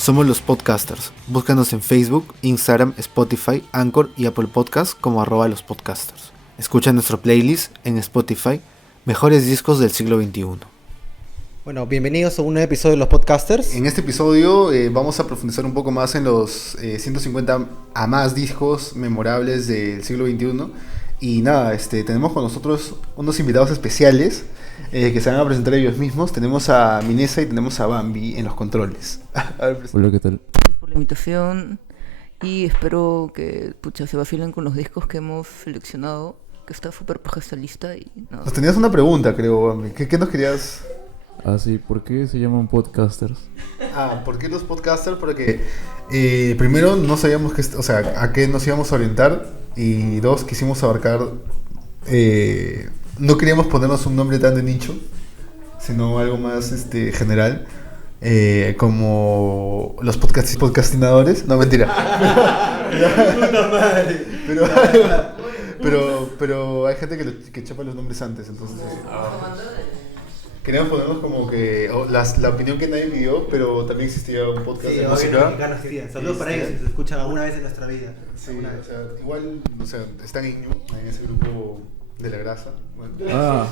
Somos los podcasters. Búscanos en Facebook, Instagram, Spotify, Anchor y Apple Podcasts como @lospodcasters. Escucha nuestro playlist en Spotify, Mejores Discos del Siglo XXI. Bueno, bienvenidos a un nuevo episodio de los podcasters. En este episodio vamos a profundizar un poco más en los 150 a más discos memorables del siglo XXI. Y nada, tenemos con nosotros unos invitados especiales que se van a presentar ellos mismos. Tenemos a Minesa y tenemos a Bambi en los controles. Hola, ¿qué tal? Gracias por la invitación y espero que se vacilen con los discos que hemos seleccionado, que está súper paja esta lista y nada. Nos tenías una pregunta, creo, Bambi. ¿Qué nos querías...? Ah, sí, ¿por qué se llaman podcasters? ¿Por qué los podcasters? Porque primero no sabíamos a qué nos íbamos a orientar, y dos, quisimos abarcar, no queríamos ponernos un nombre tan de nicho, sino algo más general, como los podcastinadores. No, mentira. pero hay gente que chapa los nombres antes, entonces queríamos ponernos como que la opinión que nadie pidió, pero también existía un podcast de música. Saludos para ellos, si se escuchan alguna vez en nuestra vida. Sí, igual, están en ese grupo de la grasa. Bueno.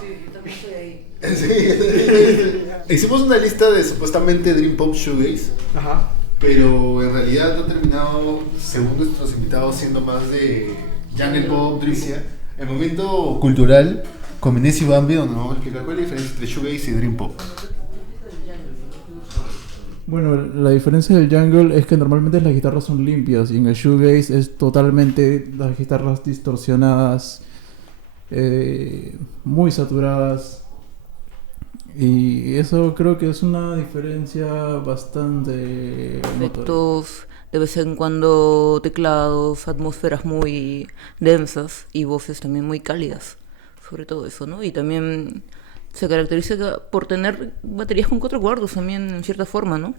Sí, yo también estoy ahí. Sí. Hicimos una lista de supuestamente Dream Pop Shoegaze. Ajá. Pero en realidad ha terminado, según nuestros invitados, siendo más de Jungle Pop, Dream Pop. El momento cultural con Minesa y Bambi, donde vamos a explicar cuál es la diferencia entre shoegaze y Dream Pop. Bueno, la diferencia del jungle es que normalmente las guitarras son limpias y en el shoegaze es totalmente las guitarras distorsionadas, muy saturadas, y eso creo que es una diferencia bastante Efectos, de vez en cuando teclados, atmósferas muy densas y voces también muy cálidas, sobre todo eso, ¿no? Y también se caracteriza por tener baterías con 4 cuartos también, en cierta forma, ¿no?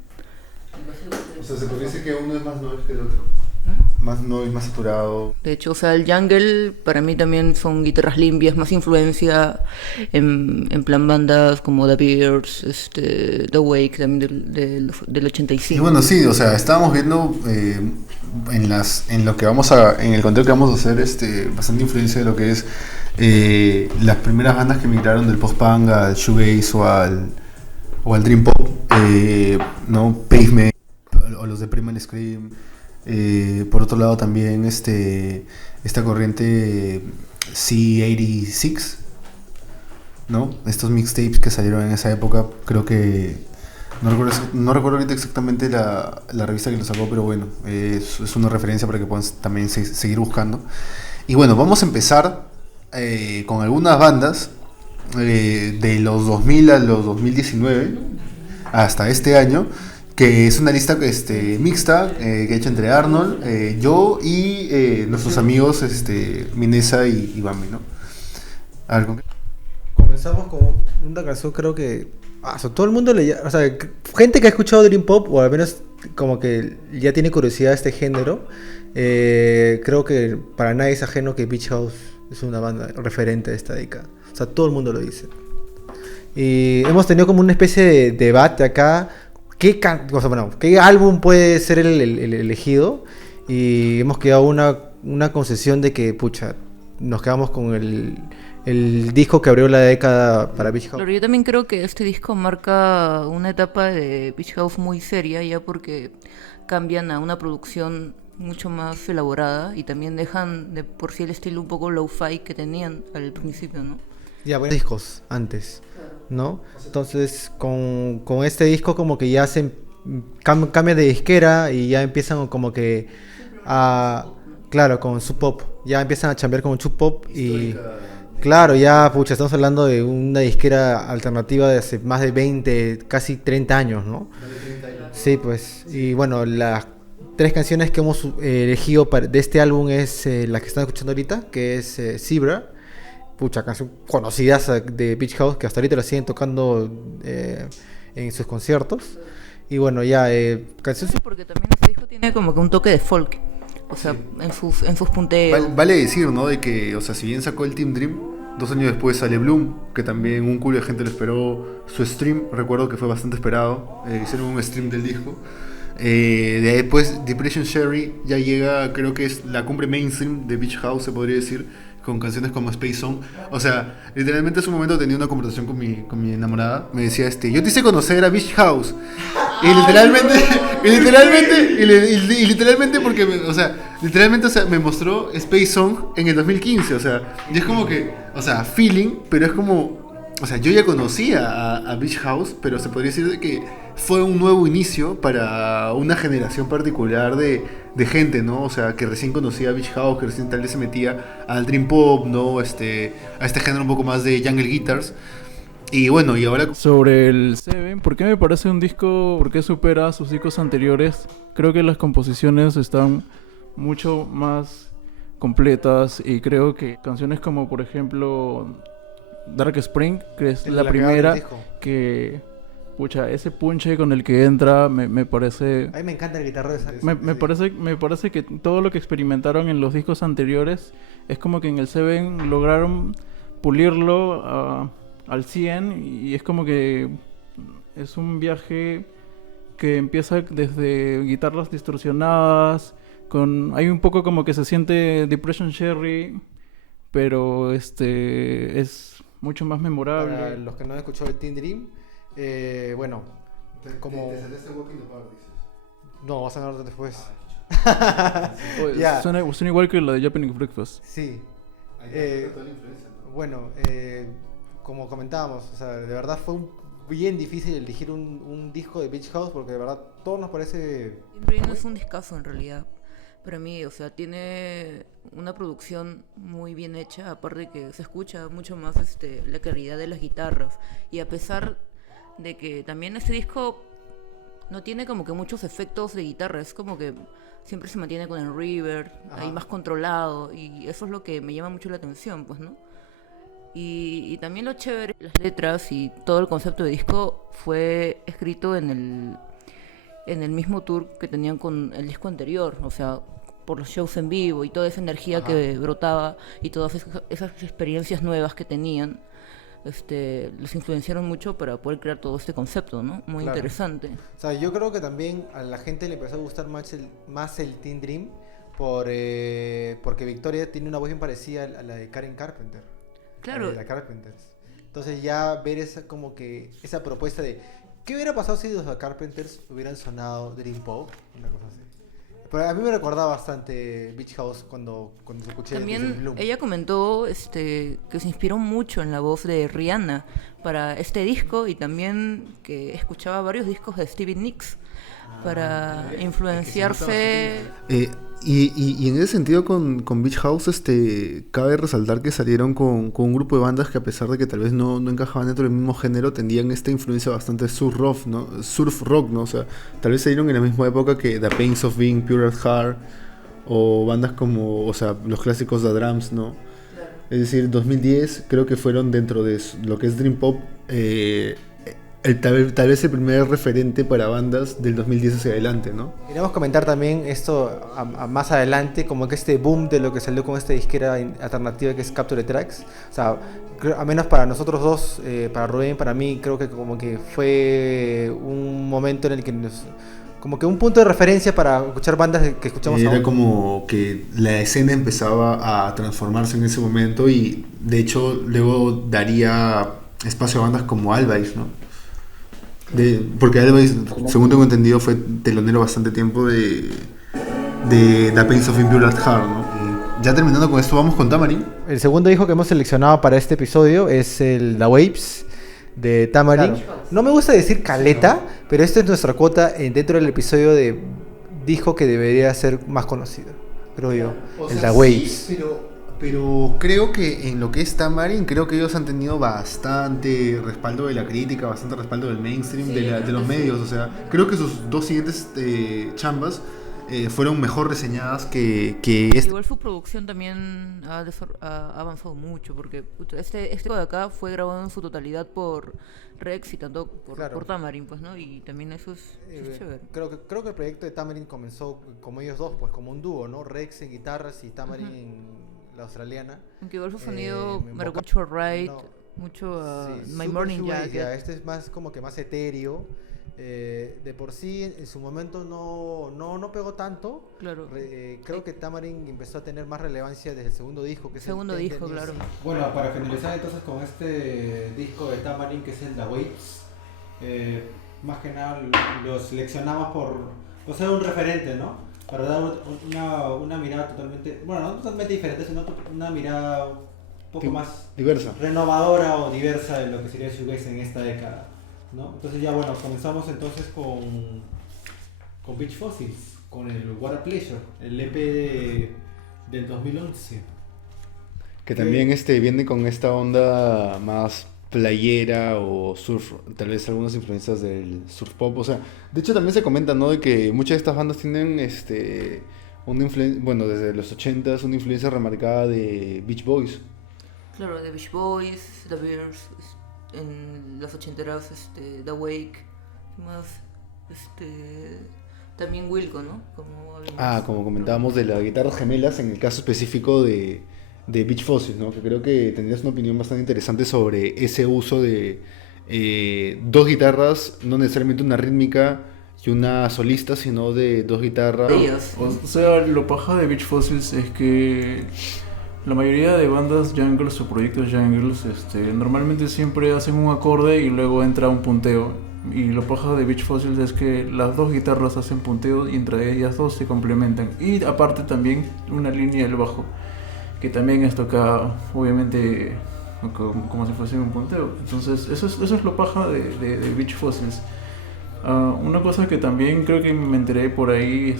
O sea, se podría decir que uno es más noise que el otro. Más noise, más saturado. De hecho, el jungle para mí también son guitarras limpias, más influencia en plan bandas como The Bears, The Wake también del 85. Y bueno, sí, estábamos viendo en lo que en el contenido que vamos a hacer, bastante influencia de lo que es las primeras bandas que migraron del post-punk al shoegaze o al dream pop, ¿no? Pavement o los de Primal Scream. Por otro lado también esta corriente C86, ¿no? Estos mixtapes que salieron en esa época, creo que no recuerdo ahorita exactamente la revista que lo sacó, pero bueno, es una referencia para que puedan también seguir buscando. Y bueno, vamos a empezar con algunas bandas de los 2000 a los 2019 hasta este año, que es una lista mixta que he hecho entre Arnold, yo y nuestros amigos Minesa y Bambi, ¿no? A ver, Comenzamos con una canción, creo que todo el mundo gente que ha escuchado Dream Pop, o al menos como que ya tiene curiosidad de este género, creo que para nadie es ajeno que Beach House es una banda referente de esta década. O sea, todo el mundo lo dice. Y hemos tenido como una especie de debate acá. ¿Qué álbum puede ser el elegido? Y hemos quedado una concesión de que, nos quedamos con el disco que abrió la década para Beach House. Claro, yo también creo que este disco marca una etapa de Beach House muy seria, ya porque cambian a una producción mucho más elaborada y también dejan de por sí el estilo un poco lo-fi que tenían al principio, ¿no? Ya, buenos discos antes, ¿no? Entonces con este disco como que ya se cambia de disquera y ya empiezan como que claro, con Sub Pop, ya empiezan a chambear con Sub Pop y claro, ya estamos hablando de una disquera alternativa de hace más de 20, casi 30 años, ¿no? Sí, pues, y bueno, las 3 canciones que hemos elegido de este álbum es la que están escuchando ahorita, que es Zebra. Canción conocidas de Beach House, que hasta ahorita la siguen tocando en sus conciertos. Y bueno, ya canciones. Sí, porque también este disco tiene como que un toque de folk, sí, en sus punteos. Vale decir, ¿no? De que, si bien sacó el Team Dream, 2 años después sale Bloom, que también un culo de gente lo esperó. Su stream, recuerdo que fue bastante esperado. Hicieron un stream del disco. De ahí después Depression Sherry ya llega, creo que es la cumbre mainstream de Beach House, se podría decir, con canciones como Space Song. O sea, literalmente en su momento tenía una conversación con mi enamorada. Me decía, yo te hice conocer a Beach House. Y literalmente porque, me mostró Space Song en el 2015, o sea, y es como que, o sea, feeling, pero es como, o sea, yo ya conocía a Beach House, pero se podría decir de que fue un nuevo inicio para una generación particular de gente, ¿no? O sea, que recién conocía a Beach House, que recién tal vez se metía al Dream Pop, ¿no? A este género un poco más de Jungle Guitars. Y bueno, y ahora... Sobre el Seven, ¿por qué me parece un disco, por qué supera a sus discos anteriores? Creo que las composiciones están mucho más completas y creo que canciones como, por ejemplo, Dark Spring, que es la primera, que... Pucha, ese punche con el que entra me parece... A mí me encanta el guitarro de esa. Me parece que todo lo que experimentaron en los discos anteriores es como que en el Seven lograron pulirlo al 100 y es como que es un viaje que empieza desde guitarras distorsionadas, hay un poco como que se siente Depression Sherry, pero es mucho más memorable. Para los que no han escuchado el Teen Dream, bueno, como... Te saliste Walking the Park, dices. No, vas a hablar después. Yeah. Suena igual que la de Japanese Breakfast. Sí. Ahí está toda la influencia, ¿no? Bueno, como comentábamos, o sea, de verdad fue bien difícil elegir un disco de Beach House porque de verdad todo nos parece... No es un discazo en realidad. Para mí, o sea, tiene una producción muy bien hecha, aparte que se escucha mucho más la calidad de las guitarras. Y a pesar de que también este disco no tiene como que muchos efectos de guitarra, es como que siempre se mantiene con el reverb, ahí más controlado, y eso es lo que me llama mucho la atención, pues, ¿no? Y también lo chévere, las letras y todo el concepto de disco fue escrito en el mismo tour que tenían con el disco anterior, o sea, por los shows en vivo y toda esa energía que brotaba y todas esas experiencias nuevas que tenían, los influenciaron mucho para poder crear todo este concepto, ¿no? Muy interesante. O sea, yo creo que también a la gente le empezó a gustar más el Teen Dream porque Victoria tiene una voz bien parecida a la de Karen Carpenter. Claro. De la Carpenters. Entonces ya ver esa propuesta de ¿qué hubiera pasado si los Carpenters hubieran sonado Dream Pop? Una cosa así. Pero a mí me recordaba bastante Beach House cuando se escuché también Bloom. ella comentó que se inspiró mucho en la voz de Rihanna para este disco y también que escuchaba varios discos de Stevie Nicks para influenciarse. Y en ese sentido con Beach House cabe resaltar que salieron con un grupo de bandas que a pesar de que tal vez no encajaban dentro del mismo género, tenían esta influencia bastante surf rock, ¿no? O sea, tal vez salieron en la misma época que The Pains of Being Pure at Heart o bandas como, o sea, los clásicos The Drums, ¿no? Claro. Es decir, 2010 creo que fueron dentro de lo que es Dream Pop tal vez el primer referente para bandas del 2010 hacia adelante, ¿no? Queríamos comentar también esto más adelante, como que este boom de lo que salió con esta disquera alternativa que es Capture Tracks. O sea, a menos para nosotros dos, para Rubén, para mí, creo que como que fue un momento en el que como que un punto de referencia para escuchar bandas que escuchamos ahora. Era como que la escena empezaba a transformarse en ese momento y de hecho luego daría espacio a bandas como Albays, ¿no? Porque Albays, según tengo entendido, fue telonero bastante tiempo de The Pains of Impure at Heart, ¿no? Y ya terminando con esto, vamos con Tamarin. El segundo disco que hemos seleccionado para este episodio es The Waves de Tamarin. Claro. No me gusta decir caleta, pero esta es nuestra cuota dentro del episodio de disco que debería ser más conocido, creo yo. The Waves. Sí, pero creo que en lo que es Tamarin, creo que ellos han tenido bastante respaldo de la crítica, bastante respaldo del mainstream, de los medios. O sea, creo que sus dos siguientes chambas fueron mejor reseñadas que Igual su producción también ha avanzado mucho, porque este de acá fue grabado en su totalidad por Rex y tanto por Tamarin, pues, ¿no? Y también eso es chévere. Creo que el proyecto de Tamarin comenzó como ellos dos, pues como un dúo, ¿no? Rex en guitarras y Tamarin en la australiana. Aunque igual su sonido me recuerda mucho a Ride, mucho a Sí, My Super Morning Shoegaze, Jacket. ya, este es más como que más etéreo. De por sí, en su momento no pegó tanto. Claro. Creo que Tamarin empezó a tener más relevancia desde el segundo disco, que es Segundo el disco, Tender claro. Music. Bueno, para finalizar entonces con este disco de Tamarin, que es el The Waves, más que nada lo seleccionamos por ser un referente, ¿no? Para dar una mirada totalmente, bueno, no totalmente diferente, sino una mirada un poco más Diversa. renovadora o diversa de lo que sería el shoegaze en esta década, ¿no? Entonces ya bueno, comenzamos entonces con Beach Fossils, con el What a Pleasure, el EP del 2011. Que también viene con esta onda más playera o surf, tal vez algunas influencias del surf pop, o sea, de hecho también se comenta, ¿no? De que muchas de estas bandas tienen una influencia, bueno, desde los 80s, una influencia remarcada de Beach Boys. Claro, The Beach Boys, The Bears, en los ochenteras, The Wake, ¿qué más? También Wilco, ¿no? Como comentábamos de las guitarras gemelas, en el caso específico de Beach Fossils, ¿no? Que creo que tendrías una opinión bastante interesante sobre ese uso de dos guitarras, no necesariamente una rítmica y una solista, sino de dos guitarras. Ellas. O sea, lo paja de Beach Fossils es que la mayoría de bandas jungles o proyectos jungles normalmente siempre hacen un acorde y luego entra un punteo. Y lo paja de Beach Fossils es que las dos guitarras hacen punteo y entre ellas dos se complementan. Y aparte también una línea del bajo, que también es tocada obviamente como si fuese un punteo. Entonces eso es lo paja de Beach Fossils. Una cosa que también creo que me enteré por ahí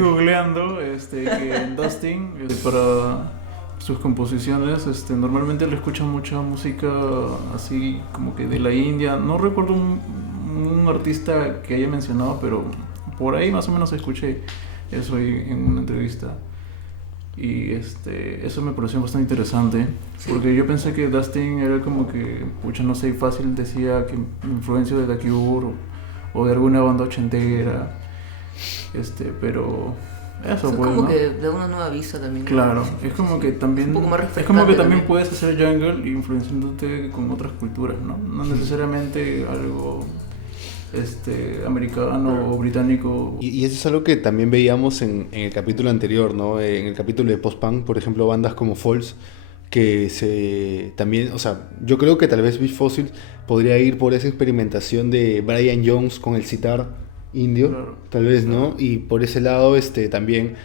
googleando que Dustin para sus composiciones normalmente le escucha mucha música así como que de la India. No recuerdo un artista que haya mencionado, pero por ahí más o menos escuché eso en una entrevista. Y eso me pareció bastante interesante, porque yo pensé que Dustin era como que, pucha, no sé, fácil decía que influencia de The Cure o de alguna banda ochentera, pero eso es pues, como ¿no? que da una nueva vista también. Claro, es como que también, un poco más es como que refrescante también también. puedes hacer jungle influenciándote con otras culturas, ¿no? No necesariamente algo americano o británico. Y eso es algo que también veíamos en el capítulo anterior, ¿no? En el capítulo de post-punk, por ejemplo, bandas como Falls, que también, o sea, yo creo que tal vez Beach Fossils podría ir por esa experimentación de Brian Jones con el sitar indio, Claro, tal vez, ¿no? claro. Y por ese lado, también,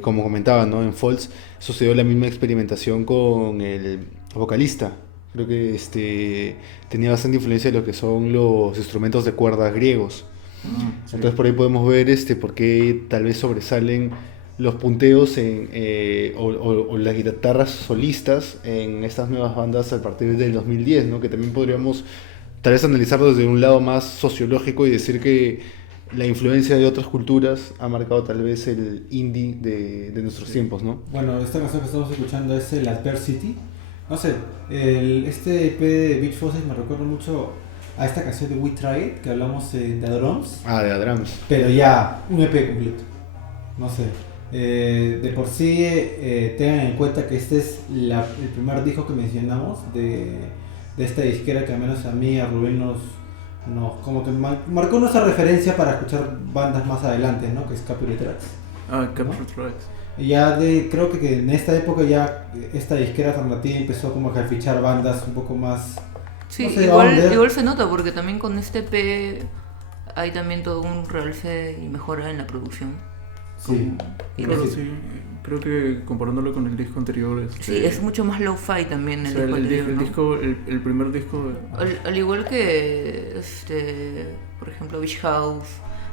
como comentaba, ¿no? En Falls sucedió la misma experimentación con el vocalista. Creo que tenía bastante influencia de lo que son los instrumentos de cuerdas griegos. Sí. Entonces por ahí podemos ver por qué tal vez sobresalen los punteos o las guitarras solistas en estas nuevas bandas a partir del 2010, ¿no? Que también podríamos tal vez analizarlo desde un lado más sociológico y decir que la influencia de otras culturas ha marcado tal vez el indie de nuestros tiempos, ¿no? Bueno, esta canción que estamos escuchando es el Adversity. No sé, este EP de Beach Fossils me recuerda mucho a esta canción de We Try It, que hablamos de Drums, Ah, de Adrams. pero ya un EP completo. No sé, de por sí tengan en cuenta que este es el primer disco que mencionamos de esta disquera que al menos a mí, a Rubén nos como que marcó nuestra referencia para escuchar bandas más adelante, ¿no? Que es Capture Tracks. Capture Tracks. Y ya creo que en esta época ya esta disquera alternativa empezó como que a fichar bandas un poco más... Sí, no sé, igual se nota porque también con este EP hay también todo un realce y mejora en la producción. Sí, Y Claro, luego- sí. Creo que comparándolo con el disco anterior, sí, es mucho más lo-fi también o el sea, disco anterior, ¿no? el primer disco. Al igual que por ejemplo Beach House,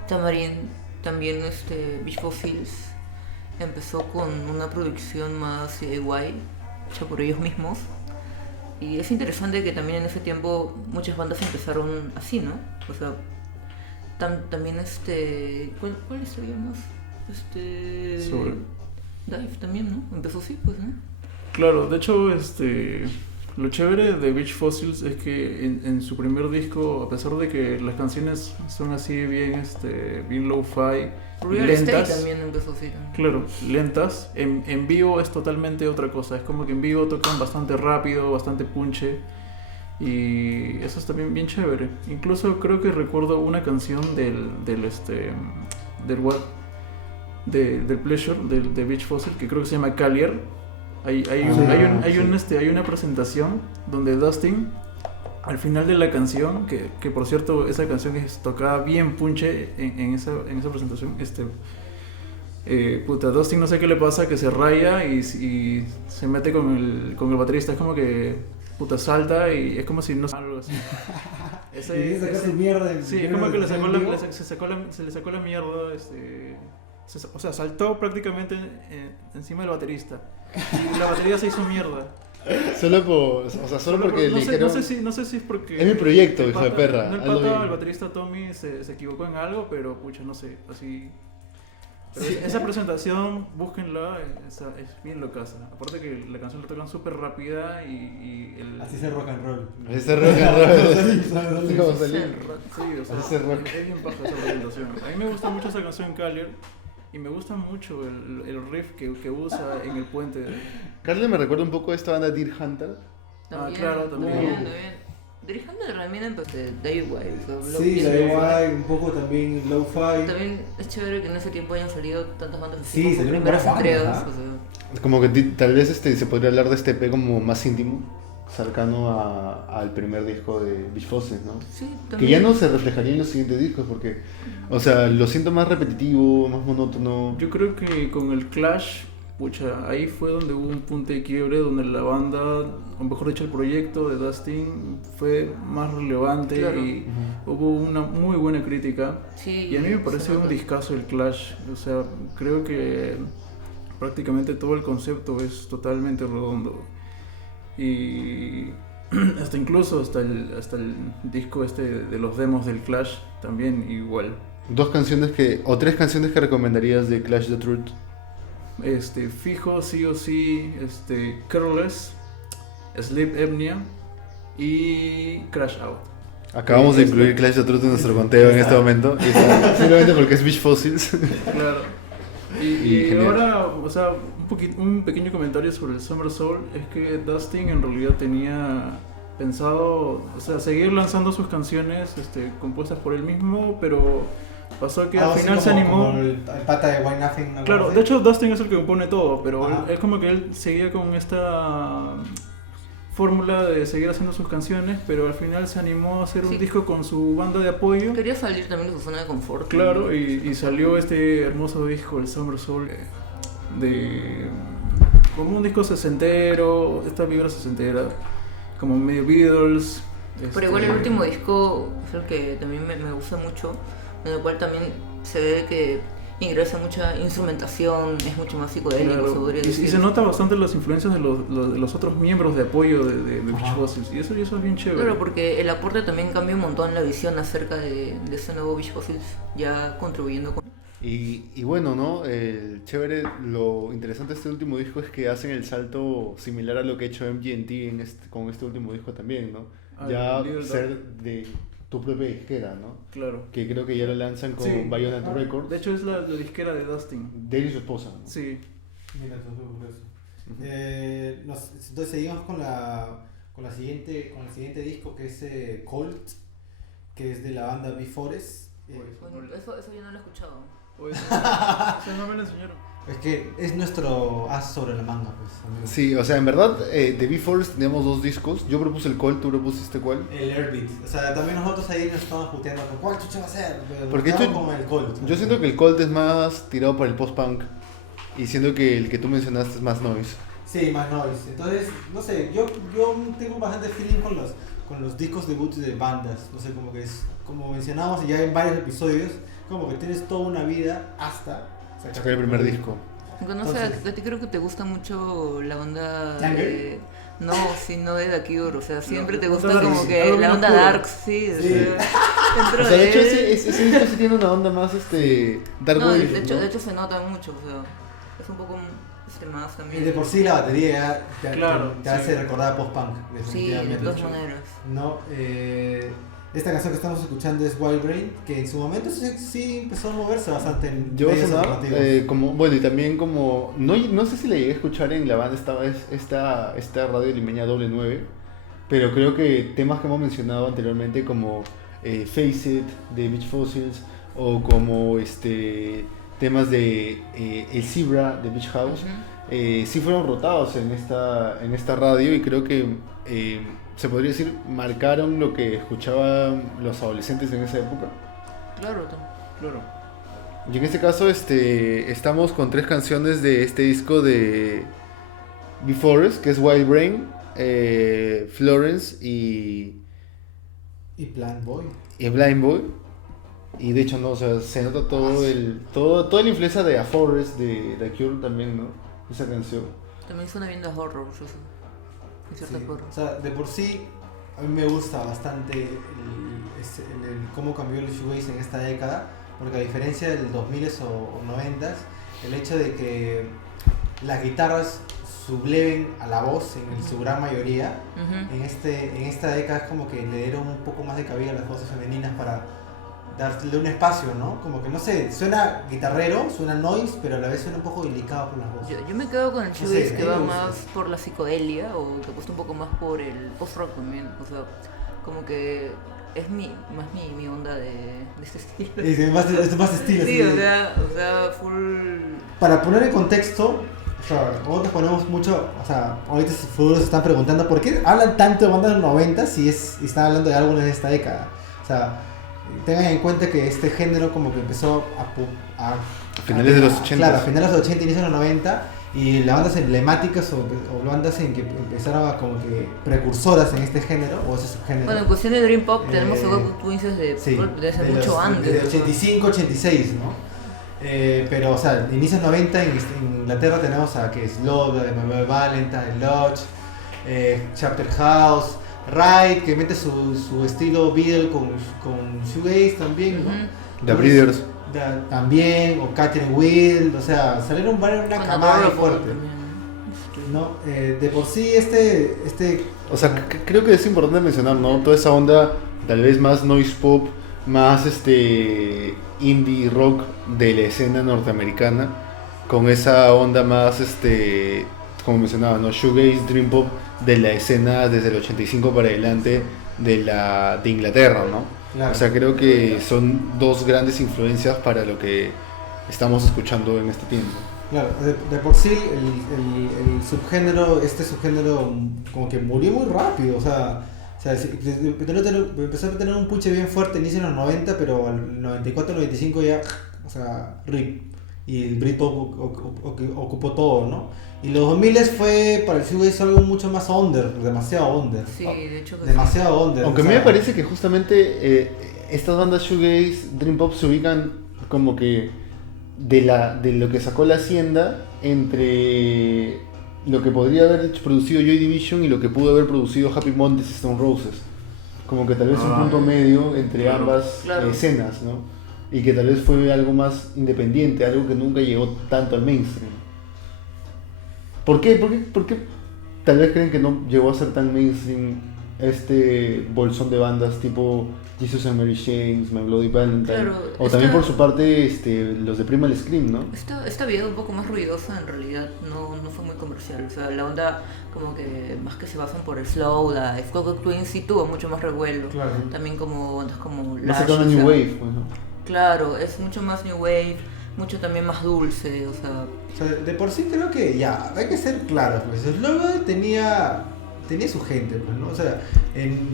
Tamarin, también Beach Fossils empezó con una producción más DIY, hecha por ellos mismos. Y es interesante que también en ese tiempo muchas bandas empezaron así, ¿no? O sea, también ¿cuál sería más? Sobre. Dive también, ¿no? Empezó así, pues, ¿no? Claro, de hecho, Lo chévere de Beach Fossils es que en su primer disco, a pesar de que las canciones son así bien, bien lo-fi, Real Estate lentas, también empezó así. claro, lentas, en vivo es totalmente otra cosa. Es como que en vivo tocan bastante rápido, bastante punche. Y eso es también bien chévere. Incluso creo que recuerdo una canción del Pleasure, de Beach Fossil, que creo que se llama Callier. Hay una presentación donde Dustin, al final de la canción, que por cierto esa canción es tocada bien punche en esa presentación, Dustin no sé qué le pasa, que se raya y se mete con el baterista, es como que salta y es como si no algo así. Mierda. Sí, es como que se le sacó la mierda, o sea, saltó prácticamente encima del baterista y la batería se hizo mierda. Solo porque le dijeron... No sé si es porque... Es mi proyecto, hijo de perra. El baterista Tommy se equivocó en algo, pero pucha, no sé, así... Pero esa presentación, búsquenla, es bien locaza. Aparte que la canción la tocan súper rápida Así se rock and roll. Así se rock and roll. Sí, o sea, es bien paja esa presentación. A mí me gusta mucho esa canción Callier y me gusta mucho el riff que usa en el puente. Carly me recuerda un poco a esta banda Deer Hunter. También. Dirigiendo también empecé David White. Sí, David White, un poco también Lo-Fi. También es chévere que en ese tiempo hayan salido tantas bandas Sí, como salieron primeras varias entregas. bandas, O sea. Como que tal vez se podría hablar de este EP como más íntimo, cercano al primer disco de Beach Fossils, ¿no? Sí, Que también. ya no se reflejaría en los siguientes discos porque, o sea, lo siento más repetitivo, más monótono. Yo creo que con el Clash, pucha, ahí fue donde hubo un punto de quiebre, donde la banda, o mejor dicho el proyecto de Dustin fue más relevante, Claro. y hubo una muy buena crítica. Sí, Y a mí me se parece nota. un discazo el Clash, o sea, creo que prácticamente todo el concepto es totalmente redondo. Y hasta el disco de los demos del Clash también igual. Tres canciones que recomendarías de Clash the Truth. Fijo, sí o sí, Careless, Sleep Apnea y Crash Out. Acabamos de incluir Clash the Truth en nuestro conteo en este momento, simplemente porque es Beach Fossils. Claro. Y Y genial. ahora, o sea, un pequeño comentario sobre el Summer Soul es que Dustin en realidad tenía pensado, o sea, seguir lanzando sus canciones compuestas por él mismo, pero pasó que al Así final se como animó. el pata de Why Nothing. algo Claro, así. de hecho Dustin es el que compone todo, pero Ajá. es como que él seguía con esta fórmula de seguir haciendo sus canciones, pero al final se animó a hacer un Sí. disco con su banda de apoyo. Quería salir también de su zona de confort. Claro, y salió este hermoso disco, el Summer Soul, como un disco sesentero, esta vibra sesentera, como medio Beatles. Pero igual el último disco es el que también me gusta mucho, en el cual también se ve que ingresa mucha instrumentación, es mucho más psicodélico, Claro, se podría y decir. se nota bastante las influencias de los otros miembros de apoyo de Beach Ajá. Fossils, y eso es bien chévere. Claro, porque el aporte también cambia un montón la visión acerca de ese nuevo Beach Fossils, ya contribuyendo con... Y bueno, ¿no? El chévere, lo interesante de este último disco es que hacen el salto similar a lo que ha hecho MGMT con este último disco también, ¿no? Ah, Ya Little ser Dark. de tu propia disquera, ¿no? Claro. Que creo que ya lo lanzan con Sí. Bayonet Records. De hecho es la disquera de Dustin. De él y su esposa, ¿no? Sí. Mira, eso es curioso. Entonces seguimos con el siguiente disco, que es Colt, que es de la banda B-Forest. Bueno, eso yo no lo he escuchado. O eso no me lo enseñaron. Es que es nuestro as sobre la manga, pues. amigo. Sí, o sea, en verdad, de B-Forest tenemos dos discos. Yo propuse el Colt, tú propusiste cuál. El Airbeat. O sea, también nosotros ahí nos estamos puteando con cuál chucha va a ser. Pero Porque nos yo- quedamos con el Colt. Yo siento que el Colt es más tirado para el post-punk. Y siento que el que tú mencionaste es más noise. Sí, más noise. Entonces, no sé, yo tengo bastante feeling con los discos debuts de bandas. No sé, como que es, como mencionamos ya en varios episodios, como que tienes toda una vida hasta Sacar el primer disco. Aunque no sé, Entonces- a ti creo que te gusta mucho la onda ¿Younger? de... No, sí, no de The Cure, o sea, siempre No, te no gusta tan como así, que algo la bien onda oscuro. dark, sí, o Sí. sea, dentro O sea, de hecho, de... ese disco sí tiene una onda más, Dark No, Wave, de ¿no? hecho se nota mucho, o sea, es un poco más Y también. de por sí la batería ya Claro, te sí. hace recordar a post-punk, Sí, de definitivamente. todas maneras. ¿No? Esta canción que estamos escuchando es Wild Brain, que en su momento sí empezó a moverse bastante en Yo medios sonaba, alternativos. como, bueno, y también como, no sé si la llegué a escuchar en la banda esta radio limeña doble 9, pero creo que temas que hemos mencionado anteriormente como Face It de Beach Fossils o como temas de El Zebra de Beach House, sí fueron rotados en esta radio y creo que se podría decir marcaron lo que escuchaban los adolescentes en esa época. Claro, Claro. Y en este caso estamos con 3 canciones de este disco de Before Us, que es Wild Brain, Florence y Plant Boy. Blind Boy. Y de hecho no, o sea, se nota toda la influencia de A Forest de The Cure también, ¿no? Esa canción. también suena bien de horror, yo sé, en cierta Sí. forma. O sea, de por sí, a mí me gusta bastante cómo cambió el shoegaze en esta década, porque a diferencia del 2000 o 90s, el hecho de que las guitarras subleven a la voz en su gran mayoría, Ujú. en esta década es como que le dieron un poco más de cabida a las voces femeninas para darle un espacio, ¿no? Como que no sé, suena guitarrero, suena noise, pero a la vez suena un poco delicado por las voces. Yo me quedo con el No shoegaze sé, que a mí va me gusta. más por la psicodelia o que apuesta un poco más por el post-rock también. O sea, como que es más mi onda de este estilo. Es más estilo. Sí, sí. o sea, full... Para poner en contexto, o sea, nosotros ponemos mucho, o sea, ahorita se están preguntando por qué hablan tanto de bandas de los 90 si están hablando de álbumes de esta década. O sea, tengan en cuenta que este género como que empezó a Finales de los 80. Claro, a finales de los 80, inicios de los 90, y las bandas emblemáticas o bandas en que empezaron a como que precursoras en este género, o ese subgénero. Bueno, en cuestión de Dream Pop Eh, tenemos a Goku Twins desde Sí, hace de mucho los- antes. Desde o sea. 85, 86, ¿no? Pero, o sea, inicios 90 en Inglaterra tenemos a que es Love, de My Boy Valentine, Lodge, Chapter House, Ride, que mete su estilo Beatle con shoegaze también, ¿no? Ujú. The Entonces, Breeders. también, o Catherine Wild, o sea, salieron una Con camada Adorable fuerte, también. ¿no? De por sí O sea, creo que es importante mencionar, ¿no? Toda esa onda, tal vez más noise pop, más indie rock de la escena norteamericana, con esa onda más, como mencionaba, ¿no? Shoegaze, dream pop de la escena desde el 85 para adelante de Inglaterra, ¿no? Claro. O sea, creo que son 2 grandes influencias para lo que estamos escuchando en este tiempo. Claro, de por sí el subgénero, este subgénero como que murió muy rápido, o sea empezó a tener un puche bien fuerte inicio en los 90, pero al 94, 95 ya, o sea, RIP, y el Britpop ocupó todo, ¿no? Y los 2000 fue para el shoegaze algo mucho más under, demasiado under. Sí, de hecho que sí. Demasiado under. Aunque o a mí sea, me parece que justamente estas bandas shoegaze, dream pop se ubican como que de lo que sacó la Hacienda entre lo que podría haber producido Joy Division y lo que pudo haber producido Happy Mondays y Stone Roses. Como que tal vez un punto medio entre Claro, ambas claro. escenas, ¿no? Y que tal vez fue algo más independiente, algo que nunca llegó tanto al mainstream. ¿Por qué tal vez creen que no llegó a ser tan mainstream este bolsón de bandas tipo Jesus and Mary Chains, My Bloody Valentine? Claro, O también esta- por su parte los de Primal Scream, ¿no? Esta vida un poco más ruidosa en realidad no fue muy comercial. O sea, la onda como que más que se basan por el slow, la Coco Twins sí tuvo mucho más revuelo. Claro. También como ondas como Más Lash, cercano a o New sea, Wave, pues, ¿no? Claro, es mucho más New Wave, mucho también más dulce, o sea... O sea, de por sí creo que ya, hay que ser claros, pues el logo tenía su gente, pues, ¿no? O sea,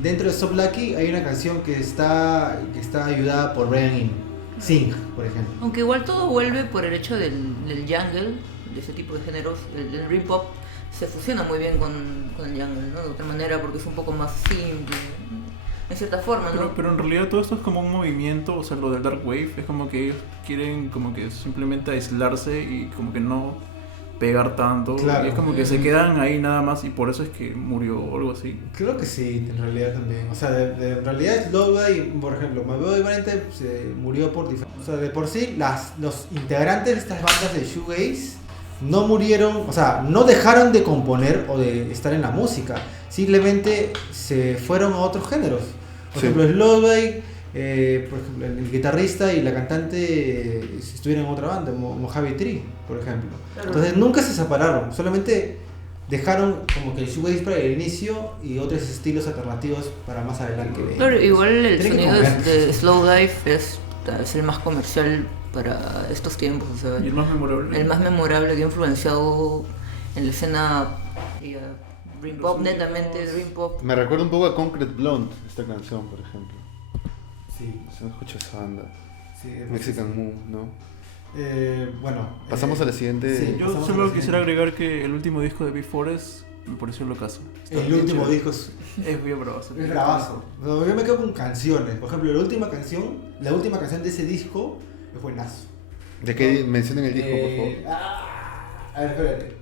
dentro de Stop Lucky hay una canción que está ayudada por Brian Singh, por ejemplo. Aunque igual todo vuelve por el hecho del jungle, de ese tipo de géneros, el dream pop se fusiona muy bien con el jungle, ¿no? De otra manera porque es un poco más simple, en cierta forma, ¿no? Pero en realidad todo esto es como un movimiento, o sea, lo del Dark Wave es como que ellos quieren como que simplemente aislarse y como que no pegar tanto. Claro. Y es como que se quedan ahí nada más y por eso es que murió o algo así. Creo que sí, en realidad también. O sea, en realidad Loga y, por ejemplo, My Boy Valentine se murió por diferentes... O sea, de por sí, los integrantes de estas bandas de shoegaze no murieron, o sea, no dejaron de componer o de estar en la música, simplemente se fueron a otros géneros. Por Sí. ejemplo, Slowdive, por ejemplo, el guitarrista y la cantante estuvieron en otra banda, Mojave Tree, por ejemplo. Claro. Entonces nunca se separaron, solamente dejaron como que el shoegaze para el inicio y otros estilos alternativos para más adelante. Claro, igual el Tiene que sonido comer. de Slowdive es el más comercial para estos tiempos, o sea, Y el más memorable. el más memorable que ha influenciado en la escena Dream Pop, netamente Dream Pop. Me recuerda un poco a Concrete Blonde, esta canción, por ejemplo. Sí, Se escucha esa banda. sí, Mexican Moon, ¿no? bueno. Pasamos a la siguiente. sí. Yo Pasamos a solo la quisiera siguiente. agregar que el último disco de B-Forest me pareció locazo. Está El bien último chévere. disco es Es bien bravazo. bravazo. No, yo me quedo con canciones. Por ejemplo, la última canción de ese disco es buenazo. ¿De qué mencionen el disco, por favor? A ver, espérate.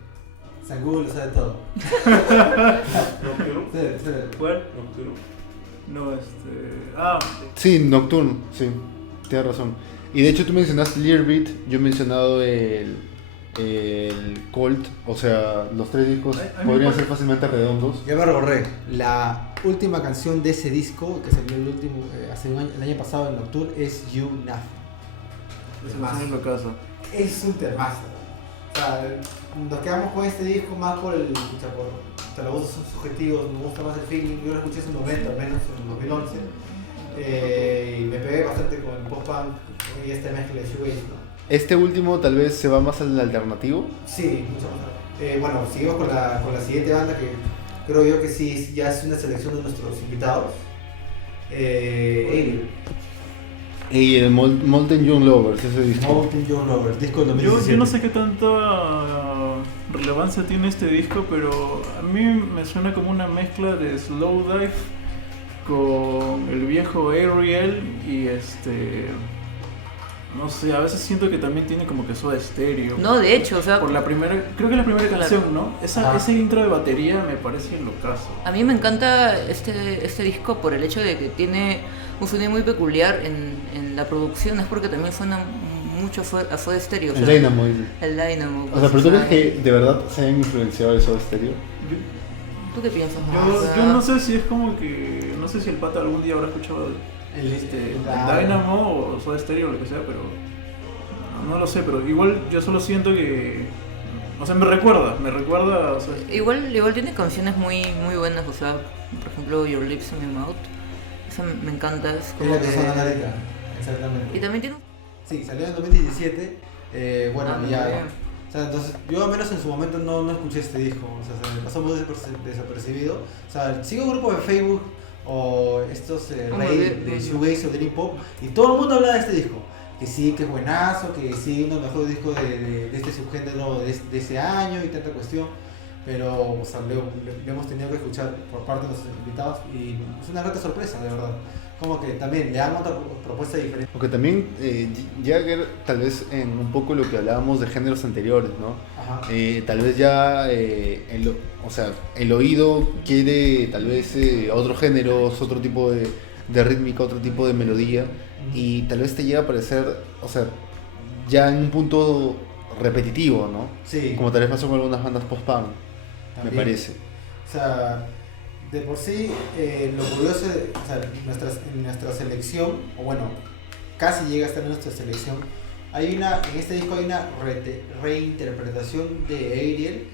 San Google lo sabe todo. ¿Nocturno? Espérate. ¿Cuál? Nocturno. No, Sí, Nocturne, sí, tienes razón. Y de hecho tú mencionaste Learbeat, yo he mencionado el Colt, o sea, los tres discos A mí podrían me ser fácilmente redondos. Ya me borré. La última canción de ese disco, que salió el año pasado en Nocturne, es You Nothing. Esa canción es locazo. Es un temazo. O sea, nos quedamos con este disco más por el. O sea, los gustos son subjetivos, me gusta más el feeling. Yo lo escuché en su momento, al menos en 2011. Y me pegué bastante con el post-punk y esta mezcla de shoegaze, ¿no? Este último tal vez se va más al alternativo. Sí, mucho más. Bueno, seguimos con la siguiente banda que creo yo que sí ya es una selección de nuestros invitados. Alien. Y el Molten Young Lovers, ese disco. Mountain Young Lovers, disco del 2017. Yo no sé qué tanta relevancia tiene este disco, pero a mí me suena como una mezcla de Slowdive con el viejo Ariel y no sé, a veces siento que también tiene como que Soda Stereo. No, de hecho, o sea, Por la primera, creo que la primera Claro. canción, ¿no? Ah. Ese intro de batería me parece locazo. a mí me encanta este disco por el hecho de que tiene un sonido muy peculiar en la producción, es porque también suena mucho a Soda Stereo. o El sea, Dynamo. dice. El Dynamo. O sea, pero tú o crees sea, que de verdad se hayan influenciado de Soda Stereo. ¿Tú qué piensas? Yo no sé si es como que, no sé si el pata algún día habrá escuchado el Dynamo o Soda Stereo o lo que sea, pero no lo sé, pero igual yo solo siento que, o sea, me recuerda a Soda Stereo. Igual tiene canciones muy buenas, o sea, por ejemplo, Your Lips in My Mouth. Esa me encanta, es Es como la que que- suena la letra. Exactamente. Y también tiene Sí, salió en 2017. Bueno, muy ya. bien. O sea, entonces, yo al menos en su momento no escuché este disco. O sea, se me pasó muy desapercibido. O sea, sigo grupos de Facebook o estos Muy Reddit bien, de bien. shoegaze o dream pop y todo el mundo habla de este disco. Que sí, que es buenazo, que sí, uno de los mejores discos de este subgénero de ese año y tanta cuestión. Pero, o sea, le hemos tenido que escuchar por parte de los invitados y es una grata sorpresa, de verdad. Como que también le dan otra propuesta diferente. Aunque también Jagger, tal vez en un poco lo que hablábamos de géneros anteriores, ¿no? Ajá. Tal vez ya o sea, el oído quiere tal vez otro género, otro tipo de rítmica, otro tipo de melodía y tal vez te llega a parecer, o sea, ya en un punto repetitivo, ¿no? Sí. Como tal vez pasó con algunas bandas post-punk, me También. parece. O sea, de por sí, lo curioso, o sea, en nuestra selección, o bueno, casi llega a estar en nuestra selección, en este disco hay una reinterpretación de Ariel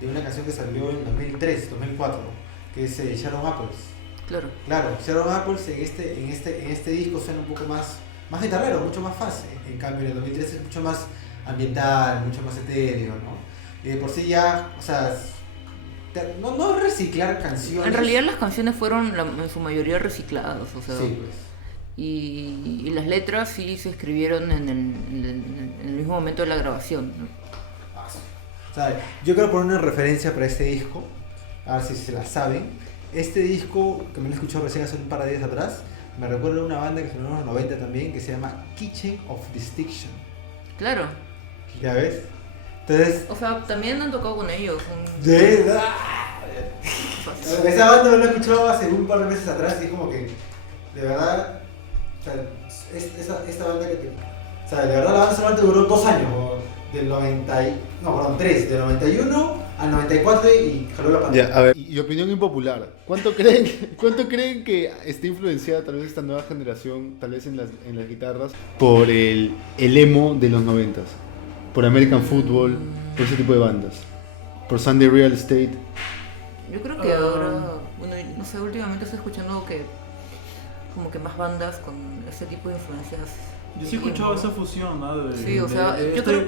de una canción que salió en 2003, 2004, que es Sharon Apples. claro. Claro, Sharon Apples en este disco suena un poco más guitarrero, mucho más fácil. En cambio, en el 2003 es mucho más ambiental, mucho más etéreo, ¿no? Y de por sí ya, o sea, no reciclar canciones. En realidad las canciones fueron en su mayoría recicladas, o sea, Sí, pues. y las letras sí se escribieron en el mismo momento de la grabación, ¿no? O sea, yo quiero poner una referencia para este disco, a ver si se la saben. Este disco, que me lo he escuchado recién hace un par de días atrás, me recuerda a una banda que sonó en los 90 también, que se llama Kitchen of Distinction. Claro, ¿Ya ves? Entonces, o sea, también han tocado con ellos. esa banda me lo he escuchado hace un par de meses atrás y es como que, de verdad, o sea, esta banda o sea, de verdad la banda solamente duró 2 años, del 90 no, perdón, 3, del 91 al 94 y jaló la pantalla. Ya, a ver, y opinión impopular. ¿Cuánto creen que está influenciada tal vez esta nueva generación, tal vez en las guitarras, por el emo de los 90s? Por American Football, por ese tipo de bandas. Por Sunday Real Estate. Yo creo que ahora, bueno, no sé, últimamente estoy escuchando que como que más bandas con ese tipo de influencias. Yo sí he escuchado esa fusión, ¿no? Sí, o sea, de yo creo-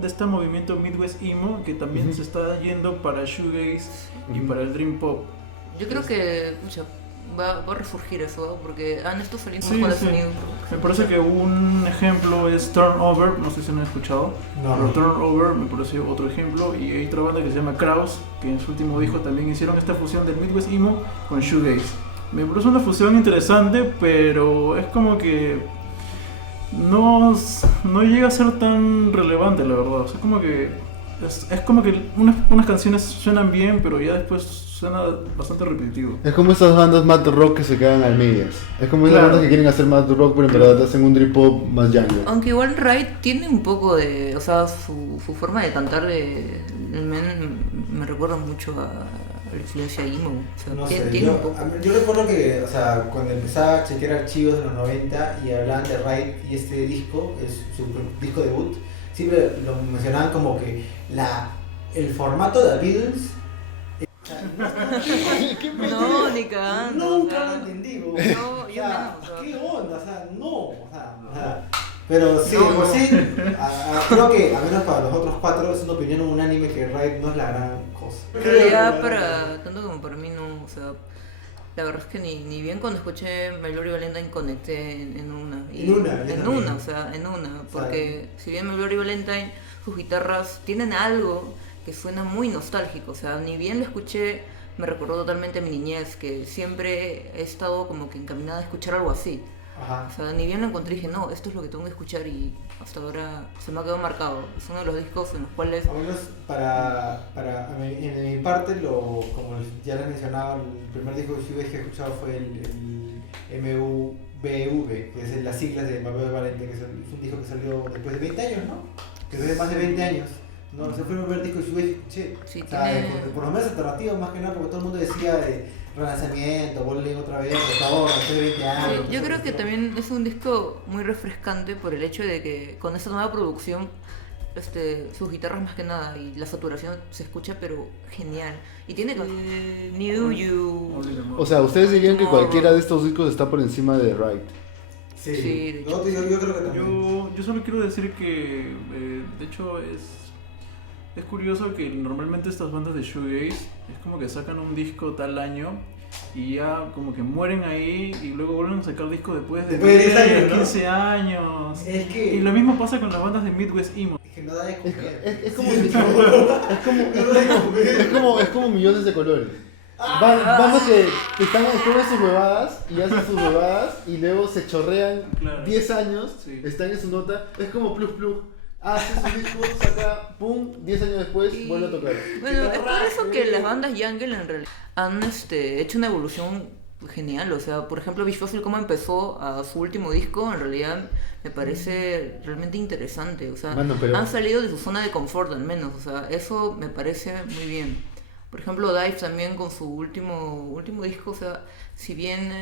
de este movimiento Midwest Emo que también se está yendo para shoegaze y para el dream pop. Yo creo que, pucha, va a resurgir eso, ¿no? Porque han estado saliendo Sí, con el sí. sonido. Me parece que un ejemplo es Turnover, no sé si han escuchado. No, Pero no. Turnover me pareció otro ejemplo. Y hay otra banda que se llama Kraus, que en su último disco también hicieron esta fusión del Midwest Emo con shoegaze. Me parece una fusión interesante, pero es como que no llega a ser tan relevante, la verdad. O sea, como que es como que unas canciones suenan bien, pero ya después suena bastante repetitivo. Es como esas bandas mad rock que se quedan a medias. Es como esas Claro. bandas que quieren hacer mad rock, pero en verdad hacen un dream pop más jungle. Aunque igual Raid tiene un poco de, o sea, su forma de cantar de el men me recuerda mucho a la influencia emo. O sea, No tiene, sé, tiene un yo, poco. yo recuerdo que, o sea, cuando empezaba a chequear archivos de los 90 y hablaban de Raid y este disco, es su disco debut, siempre lo mencionaban como que el formato de Beatles. No, ni cagando. Nunca o sea, lo entendí, bro. No, O yo sea, menos, o sea. ¿qué onda? O sea, no. O sea, pero sí, No, pues no. sí, creo que, al menos para los otros cuatro, es una opinión unánime que Raid no es la gran cosa. Pero ya para, tanto como para mí no, o sea, la verdad es que ni bien cuando escuché My Bloody Valentine conecté en una. En una, yo en también. una, o sea, en una. Porque si bien My Bloody Valentine, sus guitarras tienen algo que suena muy nostálgico, o sea, ni bien lo escuché, me recordó totalmente a mi niñez, que siempre he estado como que encaminada a escuchar algo así. Ajá. O sea, ni bien lo encontré y dije, no, esto es lo que tengo que escuchar y hasta ahora se me ha quedado marcado. Es uno de los discos en los cuales... Al menos en mi parte, como ya les mencionaba, el primer disco de Shoegaze que he escuchado fue el MUBV, que es las siglas de Manuel Valente, que es un disco que salió después de 20 años, ¿no? Que es de más de 20 años. No, ese fue el primer disco de Shoegaze que escuché. Sí, O sea, tiene- por lo menos alternativo, más que nada, porque todo el mundo decía de relanzamiento, Bowling otra vez, Retador, después de 20 años. Sí, yo entonces, creo que ¿no? también es un disco muy refrescante por el hecho de que con esta nueva producción, sus guitarras más que nada y la saturación se escucha pero genial. Y tiene New You. O sea, ¿ustedes dirían que cualquiera de estos discos está por encima de Ride? Sí, Sí, de hecho. no, yo creo que también. Yo solo quiero decir que, de hecho, es curioso que normalmente estas bandas de shoegaze es como que sacan un disco tal año y ya como que mueren ahí y luego vuelven a sacar disco después de Después de 10 años, ¿no? 15 años. Es que- Y lo mismo pasa con las bandas de Midwest Emo. Es que no da de comer. Es como es como millones de colores. Bandas que están en sus huevadas y hacen sus huevadas y luego se chorrean Claro. 10 años, Sí. están en su nota, es como Plug Plug. Hace su disco, saca, pum, 10 años después Y- vuelve a tocar. Bueno, es por eso que las bandas Jungle en realidad han hecho una evolución genial. O sea, por ejemplo, Beach Fossil, cómo empezó a su último disco, en realidad me parece realmente interesante. O sea, Mano, pero- han salido de su zona de confort al menos. O sea, eso me parece muy bien. Por ejemplo, Dive también con su último disco, o sea, si bien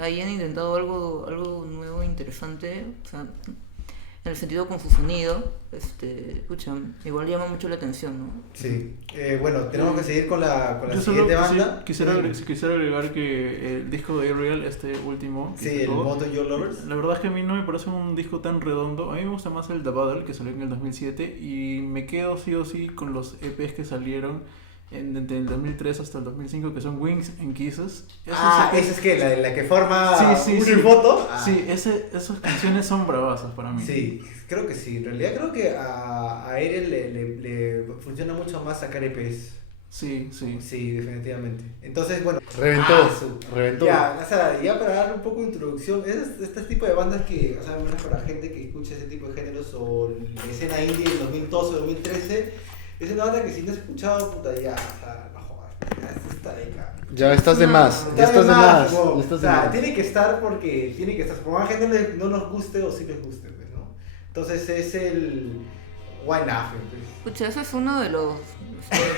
ahí han intentado algo nuevo, interesante, o sea, en el sentido con su sonido, escucha, igual llama mucho la atención, ¿no? Sí, bueno, tenemos que seguir con la Yo siguiente solo banda. quisiera agregar que el disco de Ariel, este último, que Sí, el sacó, Moto Your Lovers. la verdad es que a mí no me parece un disco tan redondo. A mí me gusta más el The Battle, que salió en el 2007, y me quedo sí o sí con los EPs que salieron desde el 2003 hasta el 2005, que son Wings and Kisses. Esa es que la que forma Sí, una sí. foto. Sí, esas canciones son bravasas para mí. Sí, creo que sí. En realidad creo que a Ariel le funciona mucho más sacar EPs. Sí, sí. Sí, definitivamente. Entonces, bueno. Reventó, su- reventó. Ya, o sea, ya para darle un poco de introducción, es este tipo de bandas que, o sea, menos para gente que escucha ese tipo de géneros o la escena indie del 2012 o 2013, es una banda que si no has escuchado, puta, ya, o sea, no jodas, ya está de acá. Ya estás de más, ya estás de más. Como, Ya o estás de sea, más. tiene que estar porque tiene que estar. Por más gente no nos guste o sí les guste, pues, ¿no? Entonces es Why Nothing. Pucha, ese es uno de los...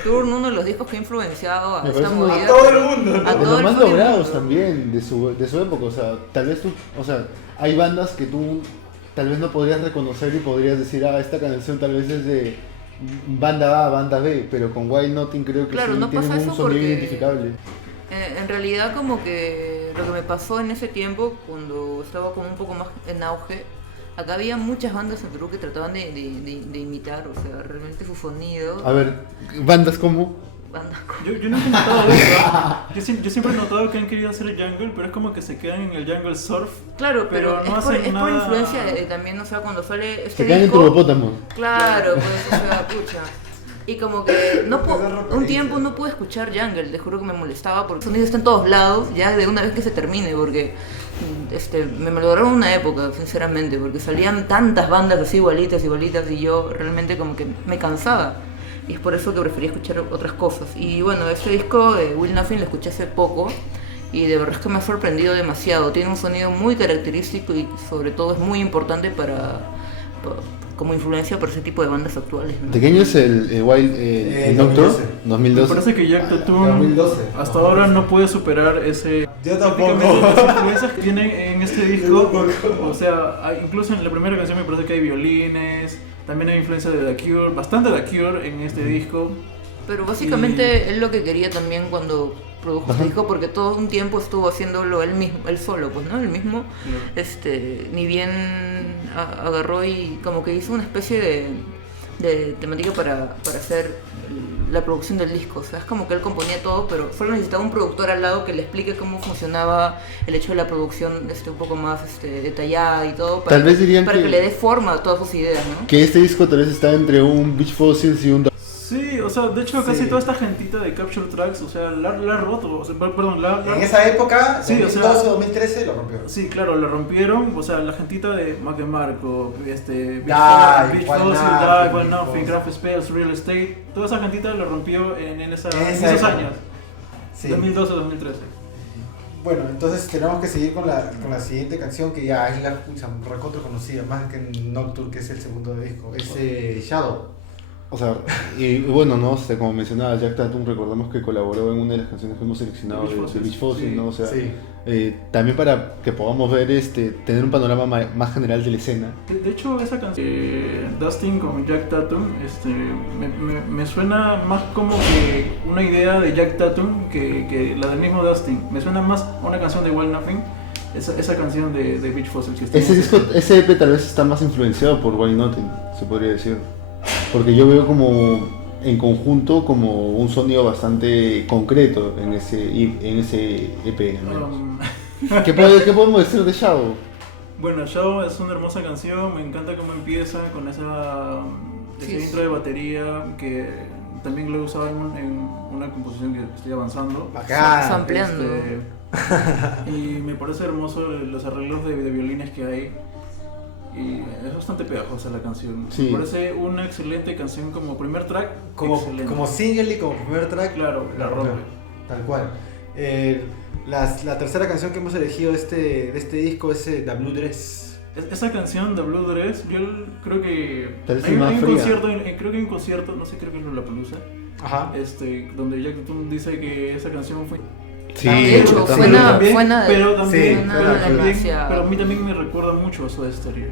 uno de los discos que ha influenciado a Me esta parece movida. A todo el mundo. A De todo los el más fucking logrados mundo. también de su época, o sea, tal vez tú, o sea, hay bandas que tú tal vez no podrías reconocer y podrías decir, esta canción tal vez es de banda A, banda B, pero con Why Nothing creo que Claro, sí no tienen pasa un eso sonido porque- identificable. En realidad como que lo que me pasó en ese tiempo, cuando estaba como un poco más en auge, acá había muchas bandas en Perú que trataban de imitar, o sea, realmente su sonido. A ver, bandas como... Bandas Yo nunca he notado eso. Yo siempre he notado que han querido hacer el jungle, pero es como que se quedan en el jungle surf. Claro, pero, Pero no es, por, hacen es por nada. influencia también, o sea, cuando sale este Se quedan en disco... Turbopótamo. Claro, pues, o sea, pucha. Y como que un tiempo no pude escuchar Jungle, te juro que me molestaba porque el sonido está en todos lados, ya de una vez que se termine, porque me lograron una época, sinceramente, porque salían tantas bandas así igualitas y yo realmente como que me cansaba. Y es por eso que prefería escuchar otras cosas. Y bueno, este disco de Will Nothing lo escuché hace poco y de verdad es que me ha sorprendido demasiado. Tiene un sonido muy característico y sobre todo es muy importante como influencia para ese tipo de bandas actuales, ¿no? ¿De qué año es el Wild el Nocturne? 2012. 2012. Me parece que Jack Tatum 2012. hasta ahora no puede superar ese... Yo tampoco. Prácticamente las influencias que tiene en este disco. tampoco. O sea, incluso en la primera canción me parece que hay violines. También hay influencia de The Cure, bastante The Cure en este disco. Pero básicamente él lo que quería también cuando produjo este disco, porque todo un tiempo estuvo haciéndolo él mismo, él solo, pues, ¿no? Él mismo, ni bien agarró y como que hizo una especie de temática para hacer la producción del disco. O sea, es como que él componía todo, pero solo necesitaba un productor al lado que le explique cómo funcionaba el hecho de la producción un poco más detallada y todo, para, Tal vez dirían para que que- le dé forma a todas sus ideas, ¿no? Que este disco tal vez está entre un Beach Fossils y un... Sí, o sea, de hecho casi Sí. toda esta gentita de Capture Tracks, o sea, la ha roto, o sea, perdón, En esa época, Sí, o sea- 2012, 2013, lo rompió. Sí, claro, la rompieron, o sea, la gentita de Mac DeMarco, Beach Dive, Fossil, Why Nothing, Dive, Why Nothing, Fossil. Craft Spells, Real Estate, toda esa gentita la rompió en esos época. años, Sí. 2012-2013. Bueno, entonces tenemos que seguir con la siguiente canción que ya es la recontra conocida, más que en Nocturne, que es el segundo disco, es Shadow. O sea, y bueno, no, o sea, como mencionaba Jack Tatum, recordamos que colaboró en una de las canciones que hemos seleccionado The Beach de Fossils, Beach Fossils, sí, ¿no? O sea, sí. también para que podamos ver, tener un panorama más general de la escena. De hecho, esa canción, Dustin con Jack Tatum, me suena más como que una idea de Jack Tatum que la del mismo Dustin. Me suena más a una canción de Wild Nothing, esa canción de Beach Fossils. Ese EP tal vez está más influenciado por Why Nothing, se podría decir. Porque yo veo como en conjunto como un sonido bastante concreto en ese EP. al menos. ¿Qué podemos decir de Shadow? Bueno, Shadow es una hermosa canción, me encanta cómo empieza con ese Sí, intro de batería que también lo he usado en una composición que estoy avanzando. Bacán. Sampleando. Y me parece hermoso los arreglos de violines que hay. Y es bastante pegajosa la canción. Sí. Me parece una excelente canción como primer track. Excelente. Como single y como primer track, Claro, la rompe. tal cual. La tercera canción que hemos elegido de este disco es The Blue Dress. Esa canción, The Blue Dress, yo creo que Tal vez hay, es más hay un fría. concierto, creo que hay un concierto, no sé, creo que es Lollapalooza, Ajá. donde Jack Tatum dice que esa canción fue... Sí, De hecho, totalmente. suena pero también, Sí, demasiado. pero a mí también me recuerda mucho a Soda Stereo.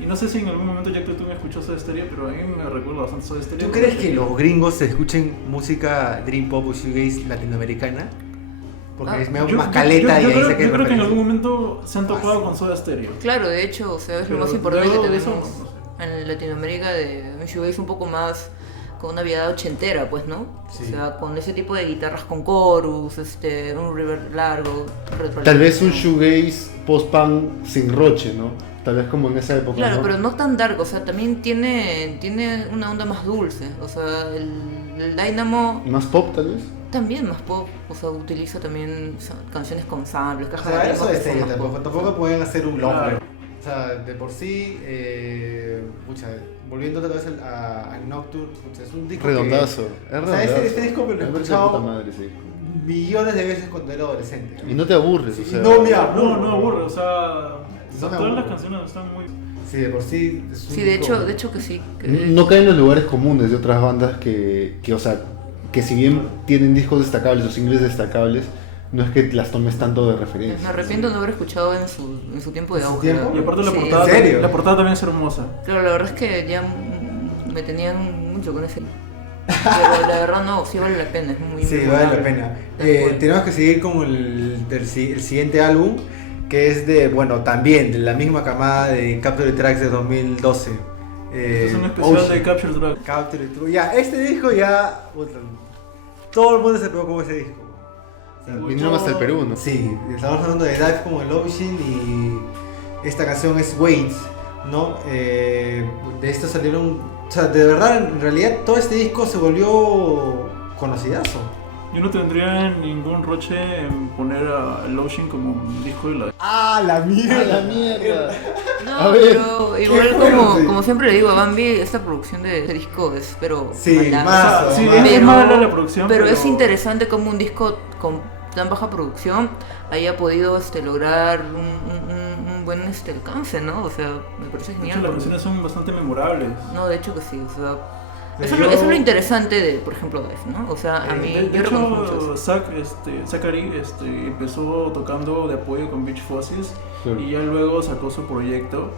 Y no sé si en algún momento Jack Tatum escuchó Soda Stereo, pero a mí me recuerda bastante Soda Stereo. ¿Tú crees que los gringos escuchen música Dream Pop o Shoegaze latinoamericana? Porque es medio más caleta y ahí se yo creo que en algún referencia. momento se han topado con Soda Stereo. Claro, de hecho, o sea, es lo Pero más importante que luego de eso, tenemos en Latinoamérica de un shoegaze un poco más con una viada ochentera, pues, ¿no? Sí. O sea, con ese tipo de guitarras con chorus, un reverb largo, Tal vez un shoegaze post-punk sin roche, ¿no? Tal vez como en esa época, Claro, ¿no? pero no tan dark, o sea, también tiene una onda más dulce, o sea, el Dynamo Más pop, tal vez. también más pop, o sea, utiliza también canciones con samples, O cajas sea, de eso ritmos es que son serio, más pop. tampoco pueden hacer un long Claro. play. O sea, de por sí, volviendo otra vez a Nocturne, pucha, es un disco Redondazo. que... Es O sea, redondazo. este disco me lo he Me parece de escuchado puta madre, sí. millones de veces cuando era adolescente. Y no te aburres, Sí, o sea. no me aburro. No aburre, o sea, No me todas las aburro. canciones están muy... Sí, de por sí es un Sí, de disco- hecho que sí. que- No caen en los lugares comunes de otras bandas o sea, que si bien tienen discos destacables o singles destacables, no es que las tomes tanto de Me referencia. arrepiento de no haber escuchado en su tiempo de ¿En su auge. tiempo? Y aparte la Sí. portada, ¿En serio? la portada también es hermosa. Claro, la verdad es que ya me tenían mucho con ese. Pero la verdad no, sí vale la pena, es muy Sí, memorable. vale la pena. Tal cual. Tenemos que seguir con el siguiente álbum, que es de, bueno, también de la misma camada de Capture the Tracks de 2012. Es un especial Ocean. de Capture Drag. Capture the Tracks. Ya, este disco ya... puta, todo el mundo se pegó con ese disco. O sea, Vinieron hasta el Perú, ¿no? Sí, estamos hablando de Dive como el Ocean y esta canción es Wait, ¿no? De esto salieron, o sea, de verdad, en realidad todo este disco se volvió conocidazo. Yo no tendría ningún roche en poner a Lotion como un disco de la... ¡Ah, la mierda! No, A ver, pero igual fuerte. como siempre le digo a Bambi, esta producción de este disco es pero Sí, malaza. más, Sí, más. es mala la producción, pero es interesante como un disco con tan baja producción haya podido lograr un buen alcance, ¿no? O sea, me parece De hecho, genial. las porque- canciones son bastante memorables. No, de hecho que sí, o sea, Pero eso, yo- eso es lo interesante de, por ejemplo, Dive, ¿no? O sea, a mí De yo reconozco mucho hecho, eso. Zachary empezó tocando de apoyo con Beach Fossils Claro. y ya luego sacó su proyecto.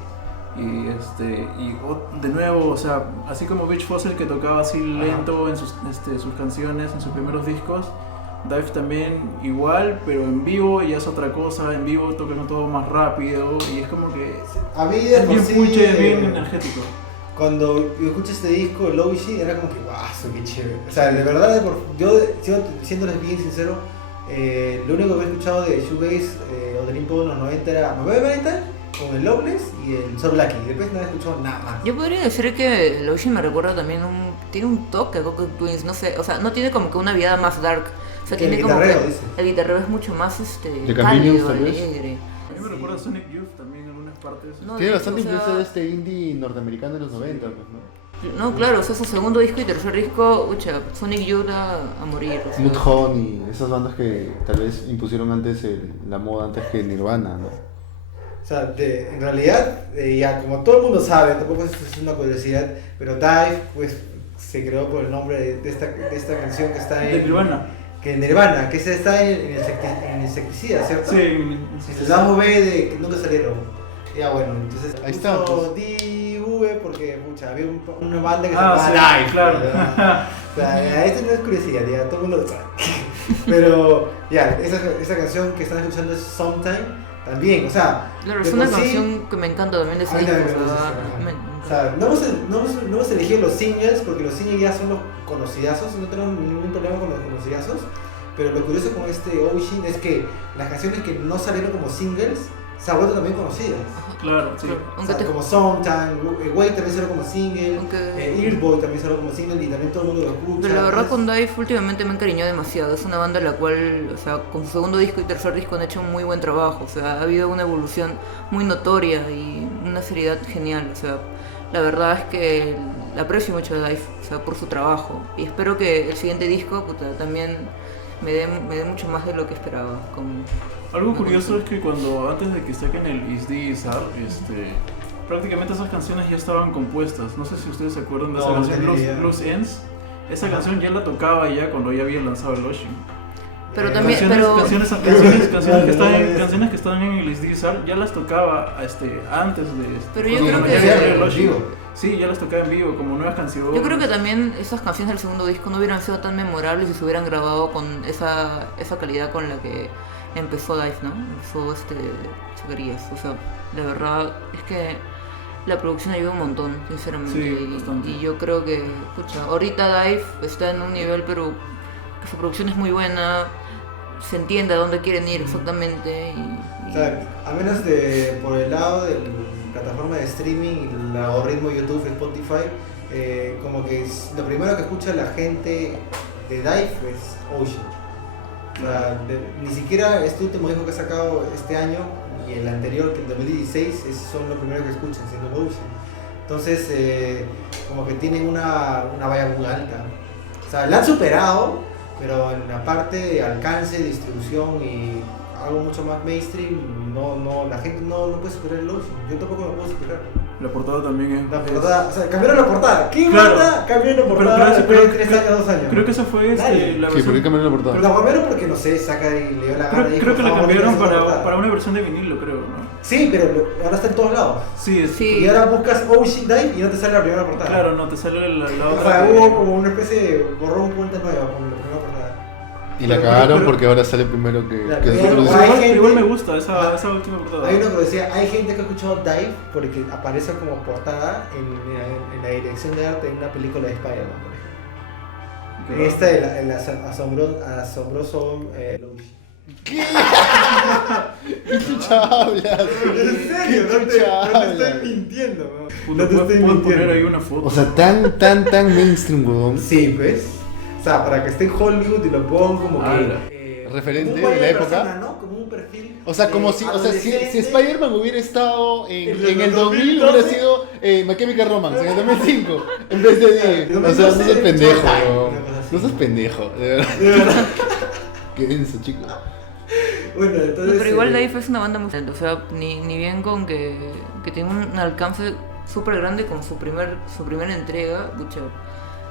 De nuevo, o sea, así como Beach Fossil que tocaba así lento en sus canciones, en sus primeros discos, Dive también igual, pero en vivo ya es otra cosa, en vivo tocan todo más rápido y es como que A mí de es por bien sí, puche, es bien energético. cuando yo escuché este disco, Low Sheen, era como que, guau, qué chévere. O sea, de verdad, yo siéndoles bien sincero, lo único que había escuchado de Shoegaze o Dream Pop en los 90 era Mabel Valentine con el Loveless y el So Blacky. Después no había escuchado nada más. Yo podría decir que Lotion me recuerda también tiene un toque a Coco Twins, no sé, o sea, no tiene como que una vida más dark, o sea, Que el tiene como que guitarreo, dice. el guitarreo es mucho más The cálido, Chameleons, tal vez. alegre. A mí me recuerda a Sonic Youth también en algunas partes. No, Tiene de bastante hecho, o sea, influencia de este indie norteamericano de los 90, pues, ¿no? No, claro, o sea, su segundo disco y tercer disco, ucha, Sonic Youth a morir. O sea. Mudhoney, esas bandas que tal vez impusieron antes la moda antes que Nirvana, ¿no? O sea, en realidad, ya como todo el mundo sabe, tampoco es una curiosidad, pero Dive pues se creó por el nombre de esta canción que está De en Nirvana. que Nirvana, que esa está en Insecticida, ¿cierto? Sí, El lado B de que nunca salieron. Ya bueno, entonces Ahí está, puso pues. DV porque pucha, había una banda que se Ah, llamaba sí, Live. claro. ¿verdad? O sea, ya, esto no es curiosidad, ya todo el mundo lo sabe. Pero ya, esa canción que están escuchando es Sometime también, o sea. Claro, de es una por sí- canción que me encanta también de ese A mí disco. también me o gusta sea, esa canción. me O encanta. sea, no hemos elegido los singles porque los singles ya son los conocidazos, no tenemos ningún problema con los conocidazos. Pero lo curioso con este Ocean es que las canciones que no salieron como singles se han vuelto también conocidas. claro, sí. O Aunque sea, te- como Sometime, Wait también salió como single, Aunque- Earthboy también salió como single y también todo el mundo lo escucha. Pero la verdad con Entonces, Dive últimamente me han encariñado demasiado. Es una banda la cual, o sea, con su segundo disco y tercer disco han hecho un muy buen trabajo. O sea, ha habido una evolución muy notoria y una seriedad genial. O sea, la verdad es que la aprecio mucho a Dive, o sea, por su trabajo. Y espero que el siguiente disco puta, también me dé mucho más de lo que esperaba. Algo curioso es que cuando antes de que saquen el Is This Art, prácticamente esas canciones ya estaban compuestas. No sé si ustedes se acuerdan de esa No, canción, tenía idea. Loose Ends. Esa canción ya la tocaba ya cuando ya había lanzado el Ocean. Pero también, Canciones pero... que están en el Is This Art ya las tocaba antes de Pero yo cuando creo ya que- salió el en Ocean. vivo. Sí, ya las tocaba en vivo como nuevas canciones. Yo creo que también esas canciones del segundo disco no hubieran sido tan memorables si se hubieran grabado con esa calidad con la que empezó Dive, ¿no? Empezó Zacarías. O sea, de verdad es que la producción ayuda un montón, sinceramente. Sí, bastante. Y yo creo que, escucha, ahorita Dive está en un nivel, pero que su producción es muy buena, se entiende a dónde quieren ir exactamente. O sea, a menos por el lado de la plataforma de streaming, el algoritmo YouTube, Spotify, como que lo primero que escucha la gente de Dive es Ocean. O sea, ni siquiera este último disco que ha sacado este año y el anterior, que en 2016, son los primeros que escuchan, siendo Ocean. Entonces, como que tienen una valla muy alta. O sea, la han superado, pero en la parte de alcance, distribución y algo mucho más mainstream, la gente no puede superar el Ocean. Yo tampoco me puedo superar. La portada también es... La portada, o sea, cambiaron la portada. ¿Qué Claro. banda cambiaron la Pero portada después de creo- 3 años, 2 años? Creo que esa fue Nadie. la Sí, versión... ¿por qué cambiaron la Pero portada? la cambiaron porque, no sé, saca y le dio la gana. y dijo, Creo que la "Vamos a cambiaron poner esa portada". para una versión de vinilo, creo, ¿no? Sí, pero ahora está en todos lados. Sí, Sí. Y ahora buscas Oh Shit Dive y no te sale la primera portada. Claro, no, te sale la O otra. sea, que- hubo como una especie de borrón cuenta nueva con la primera portada. Y la cagaron porque ahora sale primero que Claro, que pero nosotros. hay Igual, gente- igual me gusta esa Ah. última portada. Hay uno que decía, hay gente que ha escuchado Dive porque aparece como portada en la dirección de arte en una película de Spider-Man, por ejemplo. Qué Esta el asombroso Lotion. ¿Qué chucha hablas? En serio, ¿Qué chucha no te hablas? estoy mintiendo, weón. Puta, No te estoy puedo poner ahí mintiendo. una foto. O sea, tan mainstream, weón. Sí, pues. O sea, para que esté en Hollywood y lo pongan como Ala. que. Referente como un de la persona, época. ¿no? Como un perfil. O sea, como si, o sea, si adolescente. Spider-Man hubiera estado en En el los 2000 2012, hubiera sido My Chemical Romance, en el 2005, en vez de 10. Claro, O sea, no seas pendejo, Showtime, weón. una cosa así. No seas pendejo, de verdad. De verdad. Qué denso, chicos. Bueno, No, entonces. pero igual Dive es una banda muy excelente, o sea, ni bien con que tiene un alcance súper grande con su primera entrega,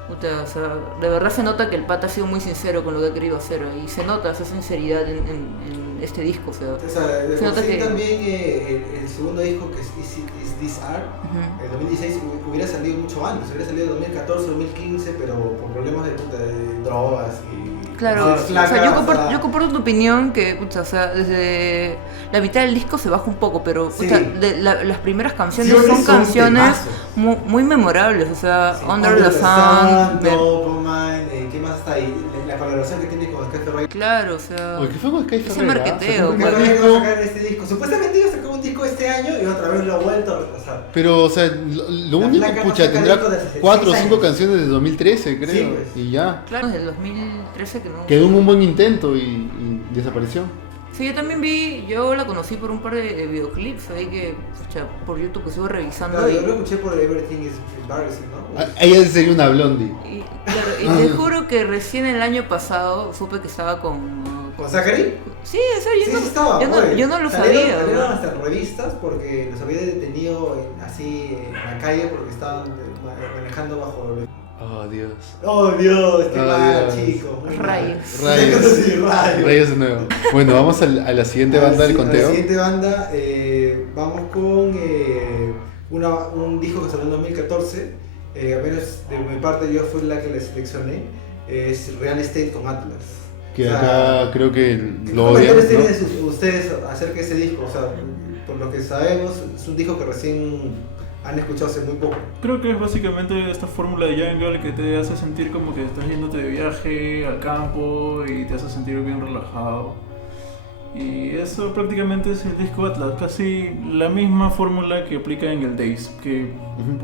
puta, o sea, de verdad se nota que el pata ha sido muy sincero con lo que ha querido hacer y se nota esa sinceridad en este disco, o sea, O sea, de se por nota sí que... también el segundo disco que es Is This Art, Ujú. el 2016 hubiera salido mucho antes, hubiera salido en 2014, 2015, pero por problemas de drogas y... Claro, y o sea, yo flacas, comparto tu opinión que, puta, o sea, desde la mitad del disco se baja un poco, pero Sí. puta, las primeras canciones Siempre son son canciones temazos. muy memorables, o sea, Sí, Under the Sun, Dopamine, ¿qué más está ahí? La colaboración que tiene con Sky Ferreira. claro, o sea, Oye, ¿qué fue con Sky ese Ferreira? marqueteo, Sacó un Porque bueno. disco, no iba a sacar este disco. Supuestamente iba a sacar un disco este año y otra vez lo ha vuelto a retrasar. Pero, o sea, lo La único, flaca no pucha, saca tendrá disco desde hace 4 o 6 5 años. canciones de 2013, creo. Sí, pues. Y ya. claro, desde el 2013 que no... Quedó en un buen intento y desapareció. Sí, yo la conocí por un par de videoclips ahí que, pucha, por YouTube que estuve revisando Claro, y... yo lo escuché por Everything is Embarrassing, ¿no? Ella sería una blondie. Y, claro, y te juro que recién el año pasado supe que estaba con... ¿Con Zachary? Sí, o sea, Sí, sí estaba. oye. yo no lo Salieron- sabía. Salieron ¿no? hasta revistas porque los había detenido así en la calle porque estaban manejando bajo... Oh, Dios. Oh, Dios, qué Oh, mal, Dios. chicos. muy mal. Rayos. Rayos. Sí, rayos. Reyes de nuevo. Bueno, vamos a la siguiente banda del A conteo. la siguiente banda, vamos con un disco que salió en 2014. A menos de mi parte, yo fui la que le seleccioné. Es Real Estate con Atlas. Que O sea, acá creo que ¿qué lo odian, comentarios ¿no? tienen ustedes acerca de ese disco? O sea, por lo que sabemos, es un disco que recién han escuchado hace muy poco. Creo que es básicamente esta fórmula de Jungle que te hace sentir como que estás yéndote de viaje al campo y te hace sentir bien relajado. Y eso prácticamente es el disco Atlas, casi la misma fórmula que aplica en el Days, que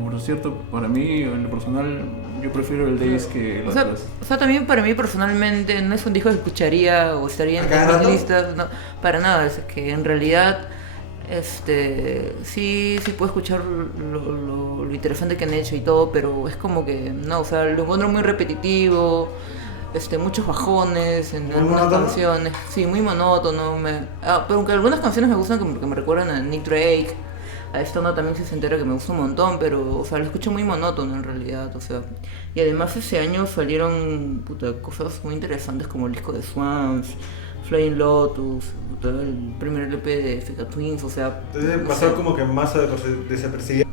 por cierto, para mí, en lo personal, yo prefiero el Days que el O sea, Atlas. también para mí personalmente no es un disco que escucharía o estaría ¿A en cada mis rato? listas, no, para nada, es que en realidad sí puedo escuchar lo interesante que han hecho y todo, pero es como que, no, o sea, lo encuentro muy repetitivo, muchos bajones en ¿Muy algunas monótono? canciones, sí, muy monótono, pero aunque algunas canciones me gustan porque me recuerdan a Nick Drake, a esta no también se entera que me gusta un montón, pero, o sea, lo escucho muy monótono en realidad, o sea, y además ese año salieron, cosas muy interesantes como el disco de Swans, Flying Lotus, el primer LP de Feka Twins, o sea... Entonces no pasó sé. como que más desapercibido.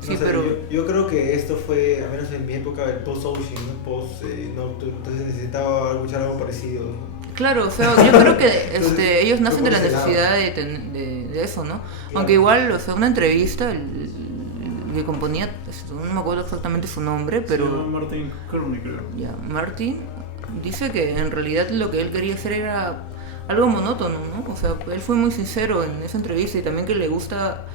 Sí, pero- yo creo que esto fue, al menos en mi época, el post-Ocean, ¿no? Post-Nocturne, entonces necesitaba escuchar algo parecido, ¿no? Claro, o sea, yo creo que ellos nacen de la por ese lado. necesidad de eso, ¿no? Aunque igual, o sea, una entrevista, el que componía, no me acuerdo exactamente su nombre, Se llama pero Martin Kearney, creo. ya, Martin dice que en realidad lo que él quería hacer era algo monótono, ¿no? O sea, él fue muy sincero en esa entrevista y también que le gusta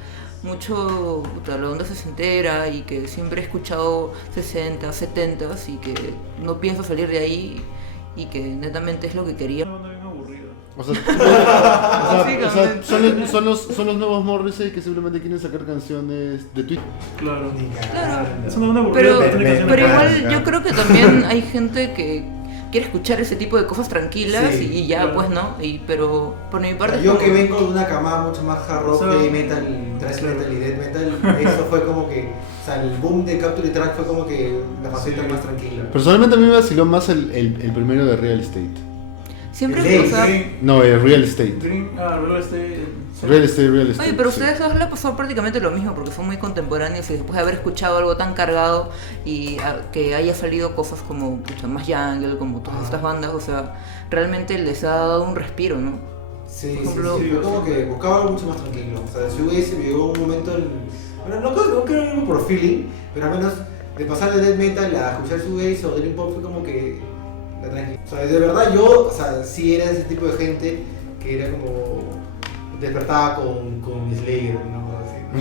mucho la onda sesentera y que siempre he escuchado 60, 70 y que no pienso salir de ahí y que netamente es lo que quería. Una banda bien aburrida. O sea, Básicamente. son los nuevos Morrissey que simplemente quieren sacar canciones de tweet. Claro. Ni Claro. cagando. Es una banda aburrida, Pero, pero tiene canciones pero buenas. igual yo creo que también hay gente que quiere escuchar ese tipo de cosas tranquilas Sí, y ya, claro. pues, ¿no? Pero por mi O parte sea, es yo como- que vengo de una camada mucho más hard rock, O sea, heavy metal, thrash claro. metal y death metal, eso fue como que, o sea, el boom de Capture Track fue como que la faceta Sí. más tranquila. Personalmente a mí me vaciló más el primero de Real Estate. siempre, Ley. o sea, No, el Real Estate. Real Estate. sí. Real Estate. oye, pero sí. ustedes dos le pasó prácticamente lo mismo porque son muy contemporáneos y después de haber escuchado algo tan cargado y que haya salido cosas como pucha, más jungle, como todas estas bandas, o sea, realmente les ha dado un respiro, ¿no? Sí, Por sí, ejemplo, sí, fue como que buscaba algo mucho más tranquilo. O sea, el shoegaze me llegó un momento, bueno, no creo que por feeling, pero al menos de pasar de death metal a escuchar shoegaze o dream pop fue como que la tranquila. O sea, de verdad yo, o sea, sí era ese tipo de gente que era como despertaba con Slayer, ¿no?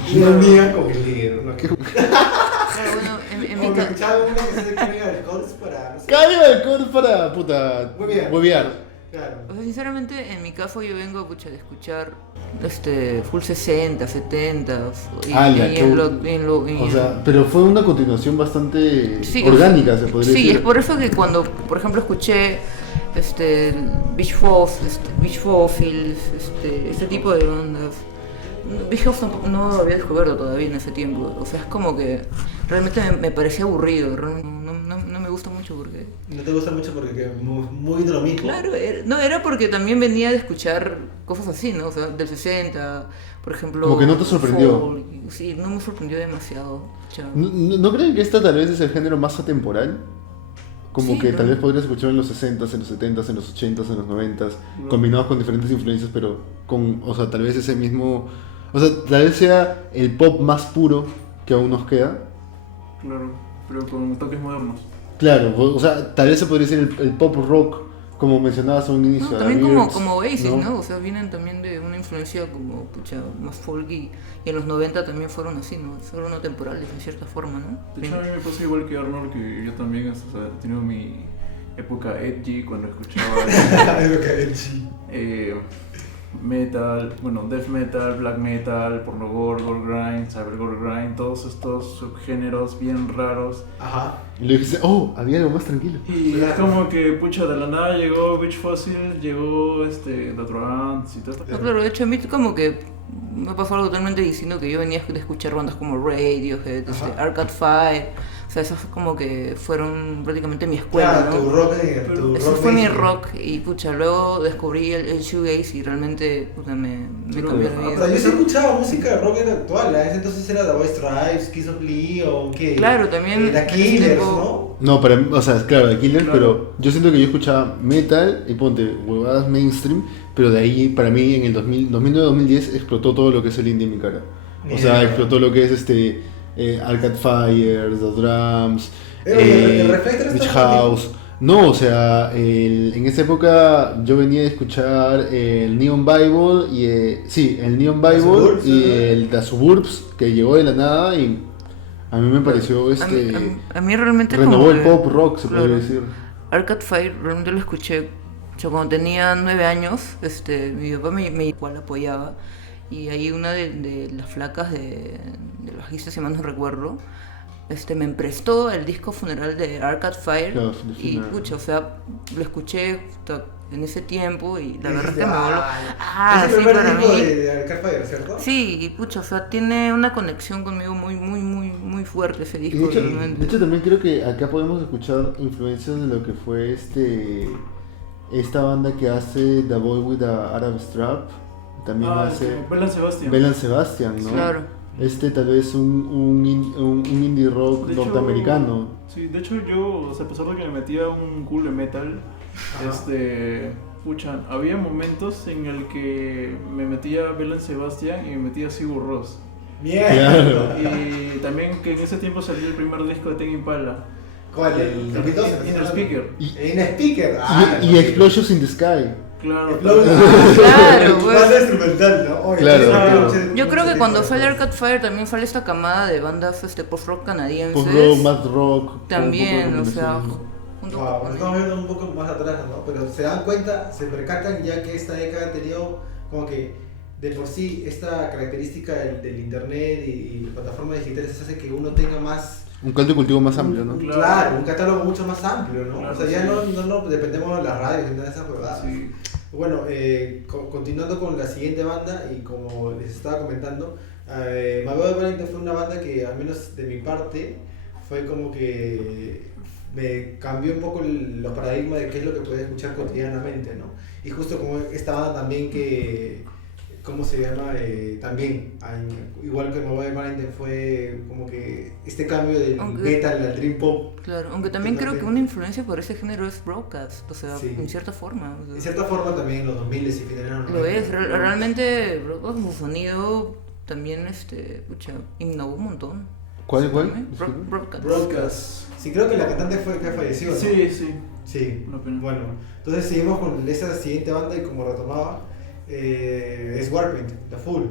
Así. Y dormía con Slayer, ¿no? Pero bueno, en mi Como que caso... escuchaba una que se cambia de calls para, no sé, Cambio de code para puta. Huevear. Huevear. claro. O sea, sinceramente, en mi caso yo vengo pucha, de escuchar full 60, 70 y, Ala, y qué en bu- lo, en lo- O en- sea, pero fue una continuación bastante Sí, orgánica, se podría sí, decir. es por eso que cuando, por ejemplo, escuché Beach Fossils, este tipo de bandas, Beach Fossils tampoco no lo había descubierto todavía en ese tiempo. O sea, es como que realmente me parecía aburrido, realmente no me gusta mucho porque... No te gusta mucho porque que muy de lo mismo. Claro, era porque también venía de escuchar cosas así, ¿no? O sea, del 60, por ejemplo... Como que no te sorprendió. folk, sí, no me sorprendió demasiado. Chao. ¿No creen que esta tal vez es el género más atemporal? Como Sí, que tal ¿no? vez podrías escuchar en los 60s, en los 70s, en los 80s, en los 90s, No. combinados con diferentes influencias, pero con, o sea, tal vez ese mismo, o sea, tal vez sea el pop más puro que aún nos queda. Claro, pero con toques modernos. Claro, o sea, tal vez se podría decir el pop rock, como mencionabas a un inicio. No, también David, como Oasis, ¿no? O sea, vienen también de una influencia como, pucha, más folky. Y en los 90 también fueron así, ¿no? Fueron atemporales en cierta forma, ¿no? De hecho, a mí me pasa igual que Arnold, que yo también, o sea, he tenido mi época edgy cuando escuchaba Es lo que edgy. metal, bueno, death metal, black metal, pornogore, gore grind, cybergore grind, todos estos subgéneros bien raros. Ajá. Y le dijiste, oh, había algo más tranquilo. Y Claro. es como que, pucha, de la nada llegó Beach Fossil, llegó The Trance y todo esto. No, claro, de hecho a mí como que me pasó algo totalmente diciendo que yo venía de escuchar bandas como Radiohead, Ajá. Arcade Fire, o sea, esas como que fueron prácticamente mi escuela, Claro, ¿no? tu rock, tu Eso rock fue mi mainstream. rock y pucha, luego descubrí el shoegaze y realmente puta, me Pero- cambió la ah, vida. Pero yo sí escuchaba música de rock actual, ¿eh? Ese entonces era The White Stripes, Kiss of Leon, ¿qué? Claro, también The en ese Killers, tiempo- ¿no? No, para mí, o sea, claro, de Killers, Claro. pero yo siento que yo escuchaba metal y ponte huevadas mainstream, pero de ahí, para mí, en el 2009-2010 explotó todo lo que es el indie en mi cara. O sea, Mierda. explotó lo que es Arcade Fire, The Drums, El Reflector está Beach muy House. No, o sea, en esa época yo venía de escuchar el Neon Bible sí, el Neon The Bible Suburbs, y ¿no? el The Suburbs, que llegó de la nada y a mí me pareció a mí realmente renovó como el que- pop rock, se claro. podría decir. Arcade Fire realmente lo escuché cuando tenía 9 años, mi papá me igual apoyaba y ahí una de las flacas de los bajistas, si mal no recuerdo, me emprestó el disco funeral de Arcade Fire Claro, The y Funeral. pucha, o sea, lo escuché en ese tiempo y la Y verdad es dijiste, que me voló. es el Sí, primer para disco mí. de Arcade Fire, ¿cierto? Sí, y pucha, o sea, tiene una conexión conmigo muy fuerte ese Y disco. de realmente. hecho también creo que acá podemos escuchar influencias de lo que fue esta banda que hace The Boy with the Arab Strap, también hace Bella Sebastian. Bell and Sebastian, ¿no? Claro. Tal vez un indie rock De hecho, norteamericano. Sí, de hecho yo, o sea, a pesar de que me metía a un cool de metal, pucha, había momentos en el que me metía a Belen Sebastian y me metía a Sigur Rós. Mierda. Claro. Y también que en ese tiempo salió el primer disco de Tame Impala. ¿Cuál? ¿El 2012? Inner Speaker. En Speaker. Y Explosions in the Sky. Claro. Claro, pues. Banda instrumental, ¿no? Oye, Claro, yo claro. escuché Yo creo ese que cuando tipo sale de Arcade Fire también sale esta camada de bandas post-rock canadienses. Post-rock, math rock. También, un o poco de sea, combinación. junto Wow, con- estamos viendo un poco más atrás, ¿no? Pero se dan cuenta, se percatan ya que esta década ha tenido como que de por sí esta característica del internet y las plataformas digitales hace que uno tenga más... Un caldo de cultivo más amplio, ¿no? Claro, un catálogo mucho más amplio, ¿no? Claro, o sea, ya sí. no dependemos de las radios y de esas huevadas. Sí. Bueno, continuando con la siguiente banda, y como les estaba comentando, My Boy Valentine fue una banda que, al menos de mi parte, fue como que me cambió un poco los paradigmas de qué es lo que podía escuchar cotidianamente, ¿no? Y justo como esta banda también que, ¿cómo se llama? También, igual que My Boy Valentine, fue como que este cambio del metal al dream pop. Claro, aunque también creo que una influencia por ese género es Broadcast, o sea, Sí. en cierta forma. O sea, De cierta forma también en los 2000 y finales de los 90. lo es, realmente Broadcast, su sonido también, pucha, innovó un montón. ¿Cuál? También, Broadcast. Broadcast. Sí, creo que la cantante fue que falleció, ¿no? Sí, sí. Sí, Una pena. bueno, entonces seguimos con esa siguiente banda y como retomaba, es Warpaint, The Fool.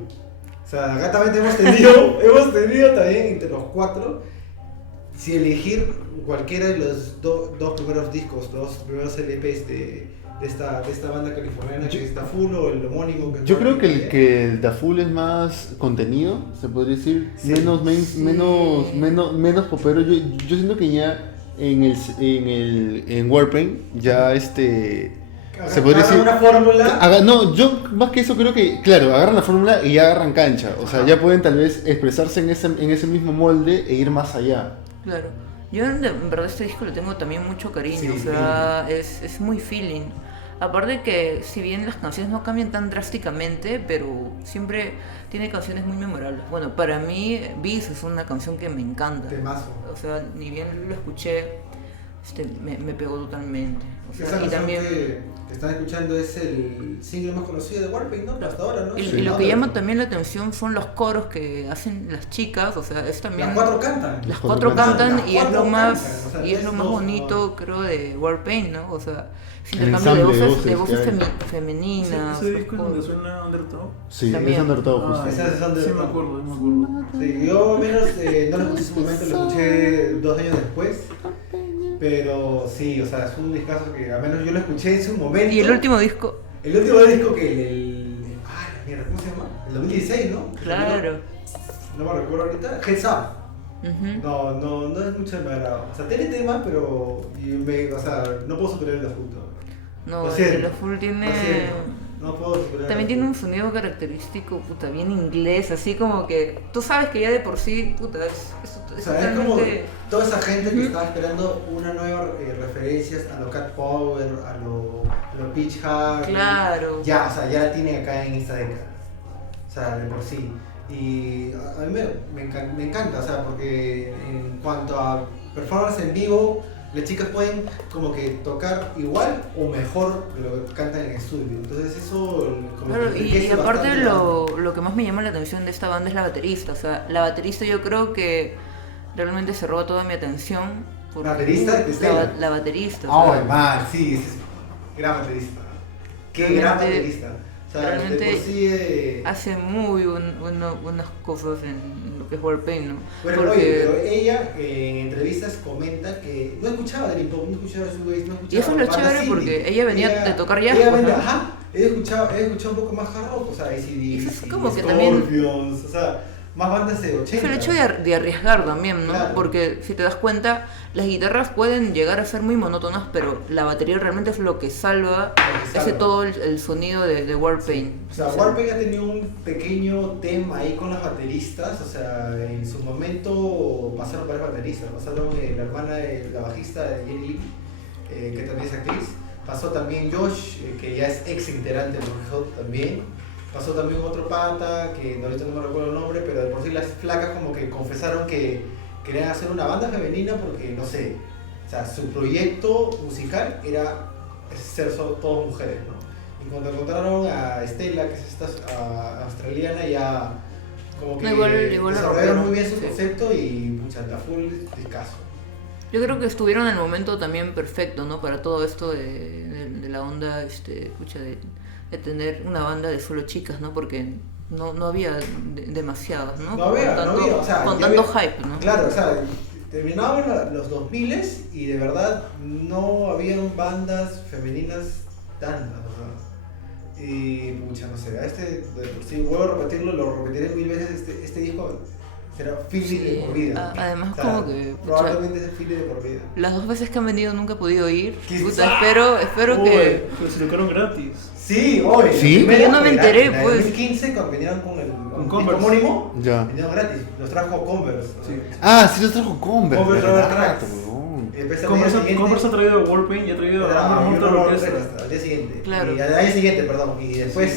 O sea, acá también hemos tenido también entre los cuatro, si elegir cualquiera de los dos primeros discos, dos primeros LPs de esta banda californiana, que es The Fool o el homónimo. Que es Yo creo que Warpaint, el Da Full es más contenido, se podría decir, Sí. menos popero. Yo siento que ya en Warpaint ya se podría agarra decir. una fórmula. No, yo más que eso creo que, claro, agarran la fórmula y ya agarran cancha. O sea, ya pueden tal vez expresarse en ese mismo molde e ir más allá. Claro. Yo en verdad este disco le tengo también mucho cariño, Sí, o sea, es muy feeling. Aparte que si bien las canciones no cambian tan drásticamente, pero siempre tiene canciones muy memorables. Bueno, para mí Beast es una canción que me encanta. Temazo. O sea, ni bien lo escuché, me pegó totalmente. O sea, Esa y canción también... que están escuchando es el single más conocido de Warpaint, ¿no? Hasta ahora, ¿no? Y, Sí. y lo que llama también la atención son los coros que hacen las chicas, o sea, es también... Las cuatro cantan. Las cuatro cantan Las y es cuatro lo más cantan, o sea, y es lo más dos, bonito, creo, de Warpaint, ¿no? O sea, ese El intercambio de ensamble de voces voces que hay. femeninas. Ese disco los donde coros. suena Undertow. Sí, También. es Undertow, justo. Ah, Esas son de- sí, me acuerdo. Sí, yo al menos no lo escuché en su momento, lo escuché 2 años después. Pero sí, o sea, es un discazo que al menos yo lo escuché en su momento. Y el último disco, El último disco que ay, la mierda, ¿cómo se llama? El 2016, ¿no? claro. No me recuerdo ahorita. Heads Up. Ujú. No es mucho de mi agrado. O sea, tiene tema, pero o sea, no puedo superar el asunto. No, Lo siento, el Azul tiene... lo siento. No puedo superar. También tiene un sonido característico, puta, bien inglés, así como que... Tú sabes que ya de por sí, puta, O sea, es como totalmente... toda esa gente que estaba esperando una nueva referencias a lo Cat Power, a lo Peach Harvey. Claro. Ya, o sea, ya la tiene acá en esta década. O sea, de por sí. Y a mí me encanta, o sea, porque en cuanto a performance en vivo, las chicas pueden como que tocar igual o mejor de lo que cantan en estudio. Entonces eso como Claro, que y enriquece aparte bastante lo que más me llama la atención de esta banda es la baterista. O sea, la baterista yo creo que realmente se roba toda mi atención. porque- ¿Baterista de Estela? La baterista. Ah, o sea, oh, man, sí, ese es gran baterista. Qué gran Realmente- baterista. O sea, de realmente por sí, hace muy buenas cosas en lo que es Warpaint, ¿no? Bueno, Porque- oye, pero ella en entrevistas comenta que no escuchaba Dream Pop, no escuchaba Shoegaze, no escuchaba Y eso es lo bandas chévere indie. porque ella venía de tocar jazz, Ella pues, venía, ¿no? ajá, ella escuchaba un poco más hard rock, o sea, Y eso es AC/DC, como que también- Scorpions, o sea, más bandas de 80. Es el hecho de arriesgar también, ¿no? Claro. Porque si te das cuenta, las guitarras pueden llegar a ser muy monótonas, pero la batería realmente es lo que salva, salva. ese todo el sonido de Warpaint. O sea, Warpaint ha tenido un pequeño tema ahí con las bateristas, o sea, en su momento pasaron varios bateristas, pasaron la hermana de la bajista de Jenny Lee, que también es actriz, pasó también Josh, que ya es ex integrante de Rock Hot también, pasó también otro pata, que ahorita no me recuerdo el nombre, pero de por sí las flacas como que confesaron que querían hacer una banda femenina porque, no sé, o sea, su proyecto musical era ser todas mujeres, ¿no? Y cuando encontraron a Estela, que es esta australiana, ya como que No, igual lo desarrollaron rompieron, muy bien su sí. concepto y pucha, la full discazo. Yo creo que estuvieron en el momento también perfecto, ¿no? Para todo esto de la onda, pucha, de tener una banda de solo chicas, ¿no? Porque no había demasiadas, ¿no? No había, Con tanto, no había, o sea, con ya tanto había- hype, ¿no? Claro, o sea, terminaban los 2000 y de verdad no habían bandas femeninas tantas, o sea, Y mucha, no sé, si vuelvo a repetirlo, lo repetiré 1000 veces, este disco será feeling de por vida. Además, O sea, como que, probablemente es feeling de por vida. las 2 veces que han venido nunca he podido ir. Quizá. Puta, espero Uy, que... pero se lo quedaron gratis. Sí, hoy. ¿Sí? Yo no me enteré, En pues. 2015, cuando vinieron con el disco Converse. homónimo, Ya. vinieron gratis. Los trajo Converse. Sí. Ah, sí los trajo Converse. Converse ¿verdad? Tracks. Weón. Y después al día Converse siguiente- Converse ha traído a Warpaint y ha traído a Era Under Under Orchestra. Orchestra, al día siguiente. Claro. Y al año siguiente, perdón. Y después,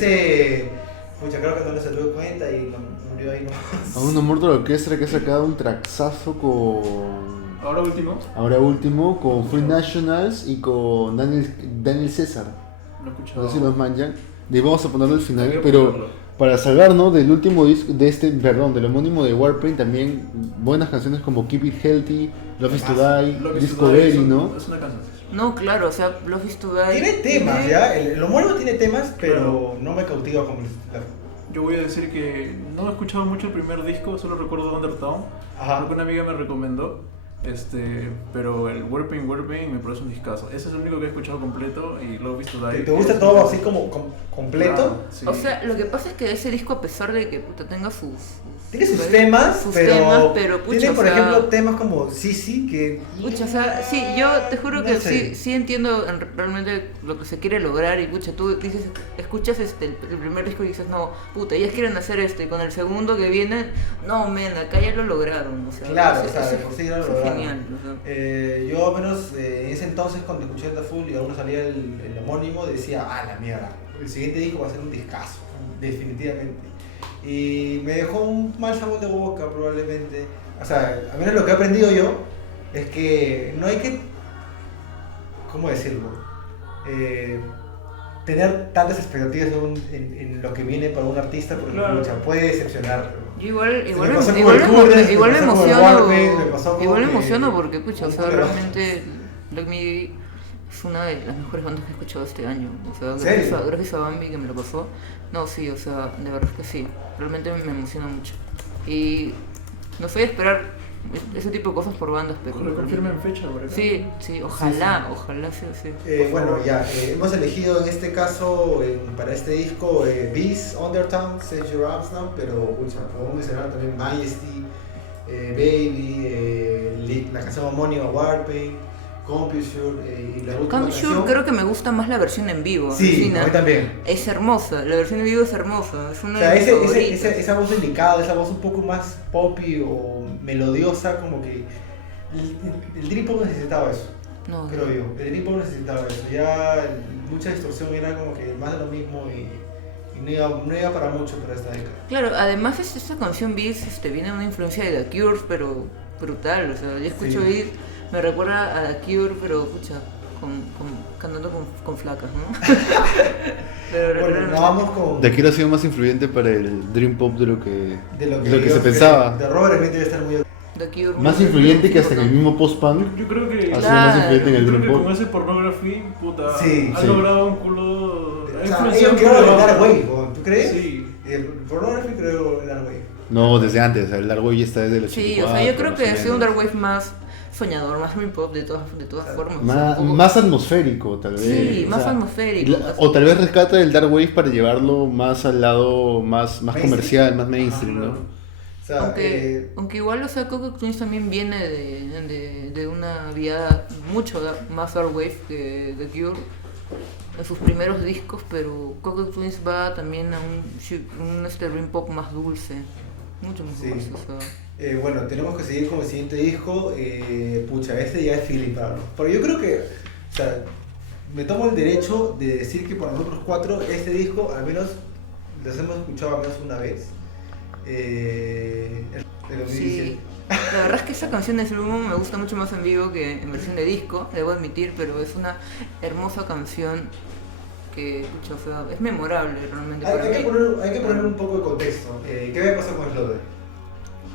pucha, creo que no se dio cuenta y murió ahí nomás. A una Mortal Orchestra que ha sacado un traxazo con. Ahora último, Ahora último, con Free Nationals y con Daniel César. lo he No escuchado. sé si los manjan. Y vamos a ponerlo al final, Hay que pero ponerlo. para salvarnos del último disco, del homónimo de Warpaint, también buenas canciones como Keep It Healthy, Love Is To Die, Love Is To Discovery, Die ¿no? Es una canción. No, claro, o sea, Love Is To Die... Tiene temas, ¿ya? El homónimo tiene temas, pero no me cautiva como Yo voy a decir que no he escuchado mucho el primer disco, solo recuerdo Undertown. Ajá. Porque una amiga me recomendó. Pero el Warpaint me parece un discazo. Ese es el único que he escuchado completo y lo he visto de ahí. ¿Te gusta todo así como completo? Claro, sí. O sea, lo que pasa es que ese disco, a pesar de que puta, tenga sus... Tiene sus temas, pero pucha, tiene por o sea, ejemplo temas como Sisi que... Pucha, o sea, sí, yo te juro No que sé. sí entiendo realmente lo que se quiere lograr y pucha, tú dices, escuchas el primer disco y dices, no, puta, ellas quieren hacer esto y con el segundo que viene, no, men, acá ya lo lograron, o sea, Claro, eso- o sea, eso de por sí ya lo fue lograron. genial, o sea. Yo al menos en ese entonces cuando escuché The Full y aún no salía el homónimo decía, ah, la mierda, el siguiente disco va a ser un discazo, definitivamente. Y me dejó un mal sabor de boca probablemente. O sea, al menos lo que he aprendido yo es que no hay que, ¿cómo decirlo? Tener tantas expectativas en lo que viene para un artista porque Claro. pucha, puede decepcionar. Yo igual me me pasó con el Coolers, igual me me pasó con el emociono, Warpaint, me pasó con igual me el- emociono porque, pucha, o con sea, Coolers. realmente Black Midi es una de las mejores bandas que he escuchado este año, o sea, ¿En gracias serio? gracias a Bambi que me lo pasó, no, sí, o sea, de verdad es que sí, realmente me emociona mucho, y no sé esperar ese tipo de cosas por bandas, pero... Confirmen fecha, por ejemplo. Sí, sí, ojalá sea así. Bueno, ya, hemos elegido en este caso, para este disco, Beast, Undertown, Save Your Arms Now, pero pucha, podemos mencionar también Majesty, Baby, la canción homónima Warpaint, Computure y la última Come canción. Sure creo que me gusta más la versión en vivo. Sí, alucina. a mí también. Es hermosa, la versión en vivo es hermosa, es O una sea, de mis favoritas. esa voz delicada, esa voz un poco más poppy o melodiosa, como que el Dream Pop necesitaba eso. No, Creo yo, el Dream Pop necesitaba eso. Ya mucha distorsión era como que más de lo mismo y no iba para mucho para esta década. Claro, además esta canción Beats viene de una influencia de The Cure, pero brutal, o sea, yo escucho Sí. Beats, me recuerda a The Cure, pero pucha, cantando con flacas, ¿no? Pero Bueno, realmente- nos vamos con... De aquí ha sido más influyente para el Dream Pop de lo que, de lo de lo que yo se creo. pensaba. De Robert Smith debe estar muy... The Cure. Más influyente que hasta en el mismo post-punk. Yo creo que. Ha sido más influyente en el Creo Dream que con Pop. ese pornography, puta, Sí, ha sí. logrado un culo. O Ha sea, influenciado ellos un crearon culo el de Dark bandas. Wave, ¿tú crees? Sí. Pornography creo el Dark Wave. No, desde antes, el Dark Wave ya está desde los Sí, o sea, yo creo que ha sido un dark wave más soñador, más dream pop de todas formas. o sea, Más, un poco- más atmosférico, tal vez. Sí, o más sea, atmosférico. O tal vez rescata el Dark Wave para llevarlo más al lado más Mainstream. comercial, más mainstream, Ajá, ¿no? claro. O sea, Aunque igual, o sea, Coco Twins también viene de una vía mucho más dark wave que The Cure en sus primeros discos, pero Coco Twins va también a un dream pop más dulce, mucho más Sí. dulce, o sea. bueno, tenemos que seguir con el siguiente disco. Pucha, este ya es feeling para nosotros. Pero yo creo que, o sea, me tomo el derecho de decir que para nosotros cuatro, este disco, al menos, los hemos escuchado al menos una vez. El 2017. Sí, la verdad es que esa canción de Slow Mo me gusta mucho más en vivo que en versión de disco, debo admitir, pero es una hermosa canción que, pucha, o sea, es memorable realmente para Hay que mí. poner un poco de contexto. ¿Qué había pasado con Slowdive?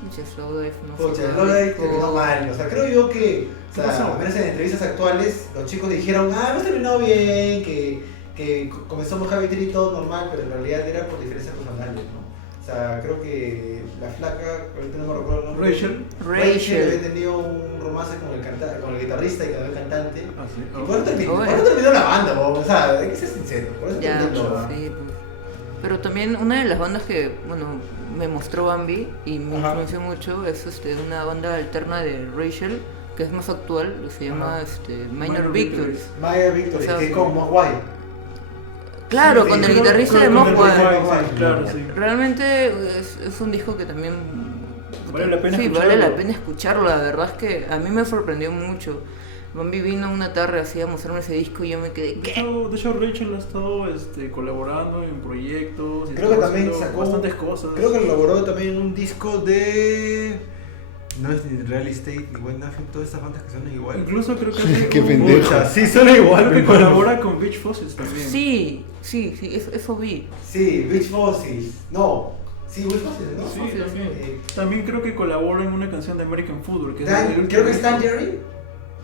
Pucha, Slowdive, no Pucha, fue Slowdive disco. terminó mal. O sea, creo yo que, o ¿Qué sea, pasó? al menos en entrevistas actuales, los chicos dijeron, hemos terminado bien, que comenzamos Heavy Tree y todo normal, pero en realidad era por diferencias personales, ¿no? O O sea, creo que la flaca, ahorita no me recuerdo el nombre. Rachel. Rachel había tenido un romance con el guitarrista y con el cantante. Ah, sí. Y por eso Oye. terminó la banda, o sea, hay que ser sincero. Por eso Ya, terminó la sí, pues. Pero también una de las bandas que, bueno, me mostró Bambi y me Ajá. influenció mucho es una banda alterna de Rachel, que es más actual, que se llama Minor Victories. Maya Victory, O sea, que con Mogwai. Claro, Sí, con el creo- guitarrista de Con el Mogwai. Mogwai, claro, sí. Realmente es un disco que también Vale la pena sí, escucharlo. vale la pena escucharlo. La verdad es que a mí me sorprendió mucho. Bambi vino una tarde así a mostrarme ese disco y yo me quedé, ¿qué? De hecho, Rachel ha estado colaborando en proyectos. Y Creo que está también haciendo sacó bastantes cosas. Creo que elaboró también en un disco de. No es ni Real Estate ni Wayne Nothing, todas estas bandas que suenan igual. Incluso creo que hace Qué un- pendejo. Pucha, sí, suena igual. Creo que pero- colabora con Beach Fossils también. Sí, eso vi. Sí, Beach Fossils. No. Sí, Beach Fossils, ¿no? Sí, también. Eh, También creo que colabora en una canción de American Football. Que es el último Creo que es disco. Tangerine.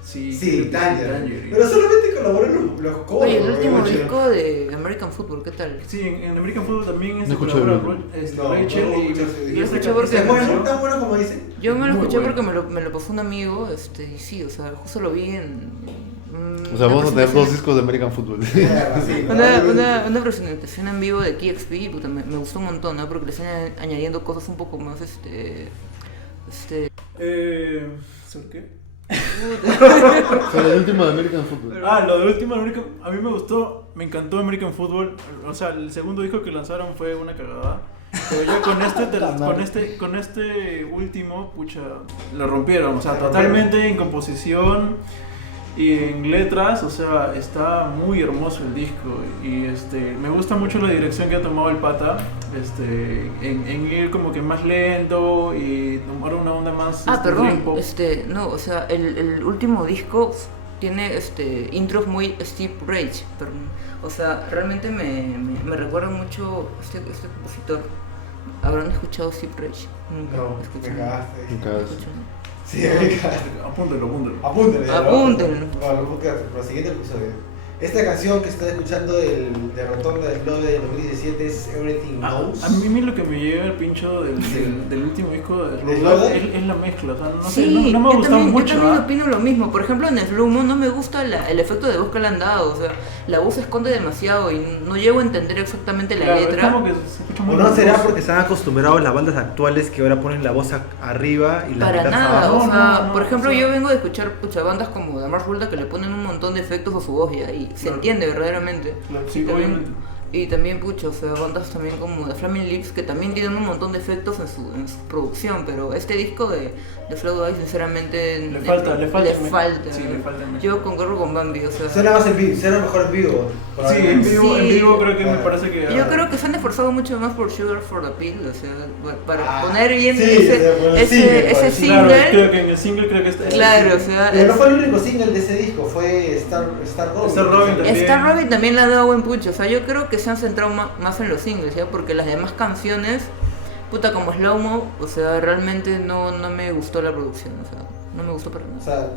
Sí, Sí, creo que Tangerine. Pero solamente colaboran los coros. Oye, el último ¿no? disco de American Football, ¿qué tal? Sí, en American Football también No escuché colabora el último. Rachel No, y escuché ese y Yo esta escuché porque- ¿Es bueno? canción- ¿Tan bueno como dicen? Yo me lo Muy escuché bueno. porque me lo pasó un amigo, y sí, o sea, justo lo vi en... O sea, vamos a tener dos presentación- discos de American Football. Sí, ¿no? Una presentación en vivo de KXP y puta, me gustó un montón, ¿no? Porque le están añadiendo cosas un poco más, ¿sobre qué? Pero el último de American Football. Lo de último American, a mí me gustó, me encantó American Football. O sea, el segundo disco que lanzaron fue una cagada. Pero ya con este último, pucha, lo rompieron. O sea, totalmente en composición y en letras. O sea, está muy hermoso el disco. Y me gusta mucho la dirección que ha tomado el pata. En ir como que más lento y tomar una onda más. Perdón, dream pop. no, o sea, el último disco tiene intros muy Steve Reich, perdón. O sea, realmente me recuerda mucho este compositor. ¿Habrán escuchado Steve Reich? Nunca No, me escuchan. cagaste. Me cagaste. Escuchan. Sí, me cagaste. Apúntalo. Apúntenle. Apúntenle. Bueno, para el siguiente episodio. Esta canción que están escuchando de Rotonda del Globe de 2017 es Everything Knows. A mí lo que me llega el pincho del último disco de ¿De Slowdown Slowdown? es la mezcla, o sea, no sé, Sí, no me ha gustado yo mucho. también ¿ah? opino lo mismo. Por ejemplo, en el Flumo no me gusta el efecto de voz que le han dado. O sea, la voz se esconde demasiado y no llego a entender exactamente la Claro, es letra. como que se escucha ¿O muy no será borroso. porque están acostumbrados las bandas actuales que ahora ponen la voz arriba y la Para guitarra nada, abajo? o sea, no, por ejemplo, o sea- yo vengo de escuchar bandas como The Mars Volta que le ponen un montón de efectos a su voz y ahí se Claro. entiende verdaderamente. Claro, sí, y, también, obviamente. y también, pucha, o sea, bandas también como The Flaming Lips que también tienen un montón de efectos en su producción, pero este disco de Flow Eye, sinceramente, Le falta. Sí, le falta. Yo concuerdo con Bambi, o sea. Suena más en vivo, suena mejor en vivo. Sí, en vivo, Sí. en vivo creo que me Claro. parece que. Yo creo que se han esforzado mucho más por Sugar for the Pill, o sea, para Ah, poner bien sí, o sea, por el single, por el Claro, single. creo que en el single creo que está. Claro, o sea, Pero no fue el único single de ese disco, fue Star Robin. Star Robin también. Star Robin también le ha dado buen pucho, o sea, yo creo que se han centrado más en los singles, ¿ya? Porque las demás canciones, puta, como Slow Mo, o sea, realmente no me gustó la producción, o sea, no me gustó para O nada. sea,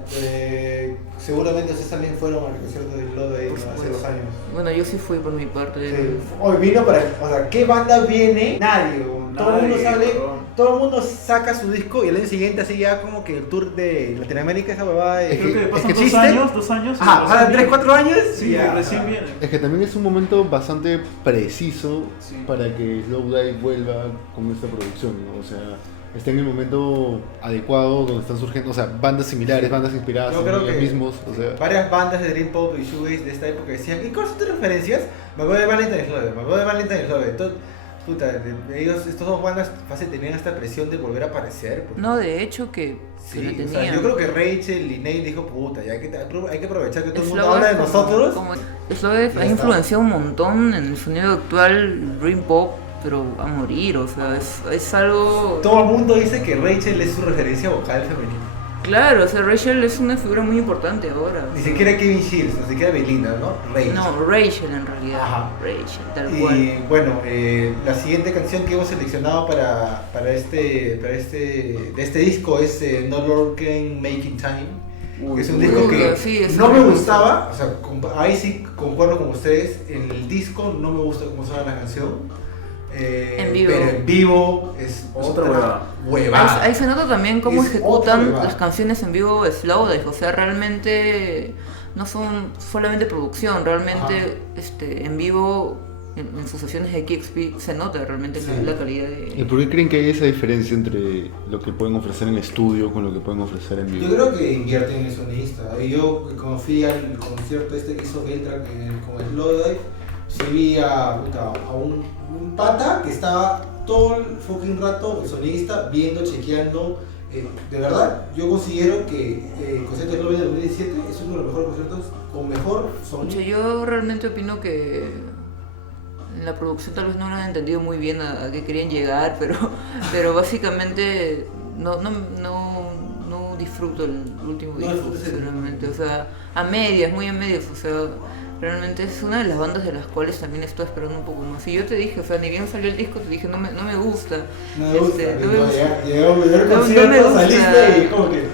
seguramente ustedes también fueron al concierto de Globe ahí, Por ¿no? Hace supuesto. 2 años. Bueno, yo sí fui por mi parte. Sí. Hoy vino para. O sea, ¿qué banda viene? Nadie. Weón. Todo el mundo Nadie, sale, cabrón. todo el mundo saca su disco y el año siguiente así ya como que el tour de Latinoamérica, esa huevada de. Creo que es pasan que 2 existe. años, 2 años. Ajá, recién pasan 3, viene. 4 años. Sí, ya, recién ajá. viene. Es que también es un momento bastante preciso Sí. para que Slowdive vuelva con esta producción, ¿no? O sea, está en el momento adecuado donde están surgiendo, o sea, bandas similares, bandas inspiradas Yo en creo ellos que mismos, o sea, varias bandas de Dream Pop y Shoegaze de esta época decían, ¿y cuáles son tus referencias? Me acuerdo de Valentine Slove, me acuerdo de Valentine Slove. Entonces, puta, estos dos bandas fácil tenían esta presión de volver a aparecer. porque- No, de hecho que Sí, la o sea, tenían. yo creo que Rachel y Neil dijo, puta, ya hay que aprovechar que todo el mundo Slowdive habla de como- nosotros. Slowdive Ya ha está. influenciado un montón en el sonido actual, Dream Pop, pero a morir, o sea, es algo... Todo el mundo dice que Rachel es su referencia vocal femenina. Claro, o sea, Rachel es una figura muy importante ahora. Ni siquiera Kevin Shields, ni siquiera Belinda, ¿no? Rachel. No, Rachel en realidad. Ajá. Rachel, tal cual. Y bueno, la siguiente canción que hemos seleccionado de este disco es No Lorcan Making Time. Que es un disco que sí, es no me un- gustaba, o sea, ahí sí concuerdo con ustedes, en el disco no me gusta cómo suena la canción. En vivo. Pero en vivo es Otra huevada. huevada. Ahí se nota también cómo Es otra ejecutan huevada. las canciones en vivo de Slowdive, o sea, realmente no son solamente producción, realmente en vivo, en sus sesiones de KXP se nota realmente la calidad ¿Y de... por qué creen que hay esa diferencia entre lo que pueden ofrecer en estudio con lo que pueden ofrecer en vivo? Yo creo que invierten en el sonidista. Yo, como fui al concierto este que hizo Beltra con Slowdive, sí vi a un pata que estaba todo el fucking rato, el sonidista, viendo, chequeando. De verdad, yo considero que el concierto de Slowdive del 2017 es uno de los mejores conciertos con mejor Pucha, sonido. yo realmente opino que en la producción tal vez no han entendido muy bien a qué querían llegar, pero básicamente no disfruto el último No disco, disfrutas el- sinceramente. O sea, a medias, muy a medias, o sea, realmente es una de las bandas de las cuales también estoy esperando un poco más. Y yo te dije, o sea, ni bien salió el disco, te dije, no me gusta. No me gusta. No me gusta. Llegó el No concierto, me gusta. saliste y como que...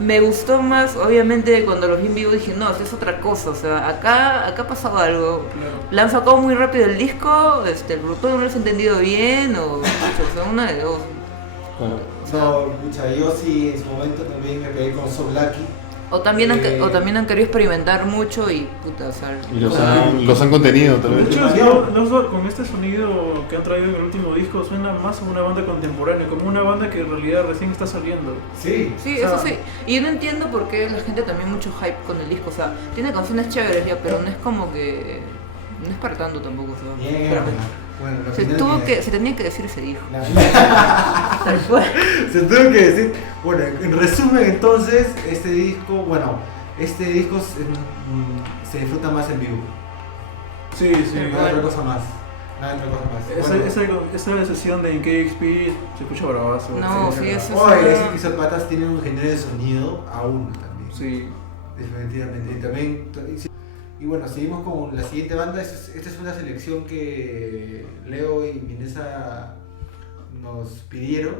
Me gustó más, obviamente, cuando los vi en vivo dije, no, esto es otra cosa, o sea, acá ha pasado algo. La han sacado muy rápido el disco, el productor no lo has entendido bien, o sea, una de dos. Claro. No, pucha, yo sí en su momento también me pegué con So Lucky. O también han querido experimentar mucho y puta, o sea, Y los han contenido tal De vez. hecho, con este sonido que han traído en el último disco suena más como una banda contemporánea, como una banda que en realidad recién está saliendo. Sí. sí, o sea, eso sí. Y yo no entiendo por qué la gente también mucho hype con el disco, o sea, tiene canciones chéveres ya, pero no es como que... No es para tanto tampoco, o sea, Bien, sinceramente. bueno, al final Se tenía que decir ese dijo. La- Tal cual. Se tuvo que decir. Bueno, en resumen, entonces, este disco se disfruta más en vivo. Sí, sí. Nada otra cosa más. Nada otra cosa más. Bueno, Esa sesión de en KXP se escucha bravazo. No, sí, eso es Oye, una- ese Pixel Patas tiene un ingeniero de sonido aún también. Sí. Definitivamente. Y también. Y bueno, seguimos con la siguiente banda. Esta es una selección que Leo y Minesa nos pidieron.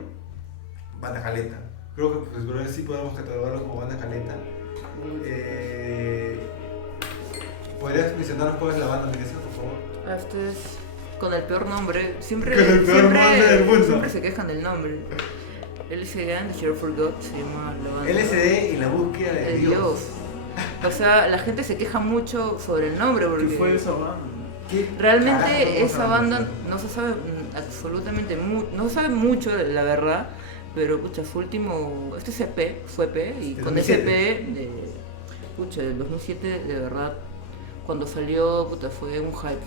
Banda Caleta. Creo que pues, bueno, sí podemos catalogarlo como banda Caleta. ¿Podrías mencionarnos cuál es la banda, Minesa, por favor? Este es con el peor nombre. Siempre, Con el peor nombre del mundo. siempre se quejan del nombre. LCD and the Share for God se llama la banda. LSD y la búsqueda de De Dios. Dios. O sea, la gente se queja mucho sobre el nombre ¿Qué porque fue esa banda? ¿Qué carajo realmente estamos esa hablando? banda no se sabe no se sabe mucho, la verdad, pero pucha, su último, este es EP, fue EP, y Del con ese 2007. EP del 2007, de verdad, cuando salió, puta, fue un hype,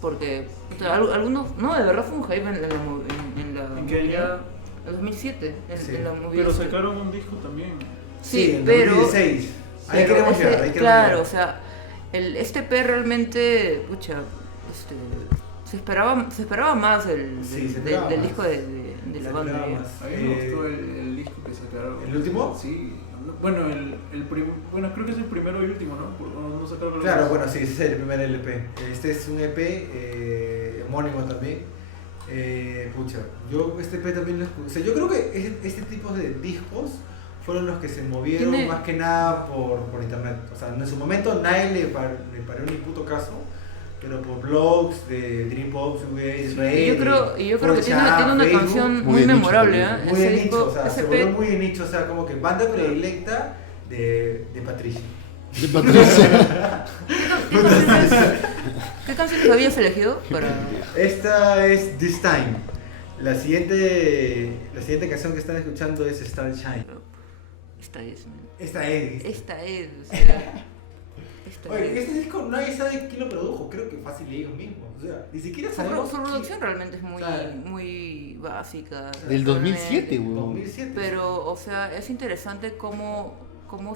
porque puta, algunos, no, de verdad fue un hype en la ¿En qué año? movida- en 2007, Sí. en la movida Pero esta. sacaron un disco también. Sí, en pero 2016. Ahí pero queremos ese- llegar, ahí queremos claro, llegar. o sea, este EP realmente, pucha, se esperaba más Sí, se esperaba del más. disco de la Se banda. esperaba ya. más. A mí me gustó el disco que sacaron. ¿El último? Sí. Bueno, bueno, creo que es el primero y último, ¿no? No sacaron los Claro, dos. bueno, sí, ese es el primer LP. Este es un EP homónimo también. Pucha, yo este EP también lo escuché. O sea, yo creo que este tipo de discos fueron los que se movieron Tiene- más que nada por internet. O sea, en su momento nadie le paró ni puto caso, pero por blogs de Dream Pop, Shoegaze, Reddit, Y yo creo que 4chan, tiene una Facebook, canción muy muy de nicho memorable, también. ¿eh? muy Ese de nicho, disco, o sea, ese se EP, volvió muy de nicho, o sea, como que banda predilecta de Patricia. De Patricia. ¿Qué canciones habías elegido para...? Esta es This Time. La siguiente canción que están escuchando es Starshine. Esta es, man. Esta es. Esta es, o sea... esta Oye, es. este disco nadie sabe quién lo produjo, creo que fácil ellos mismos. O sea, ni siquiera Su sabemos. producción realmente es muy, o sea, muy básica. Del 2007, realmente. weón. 2007. Pero, o sea, es interesante cómo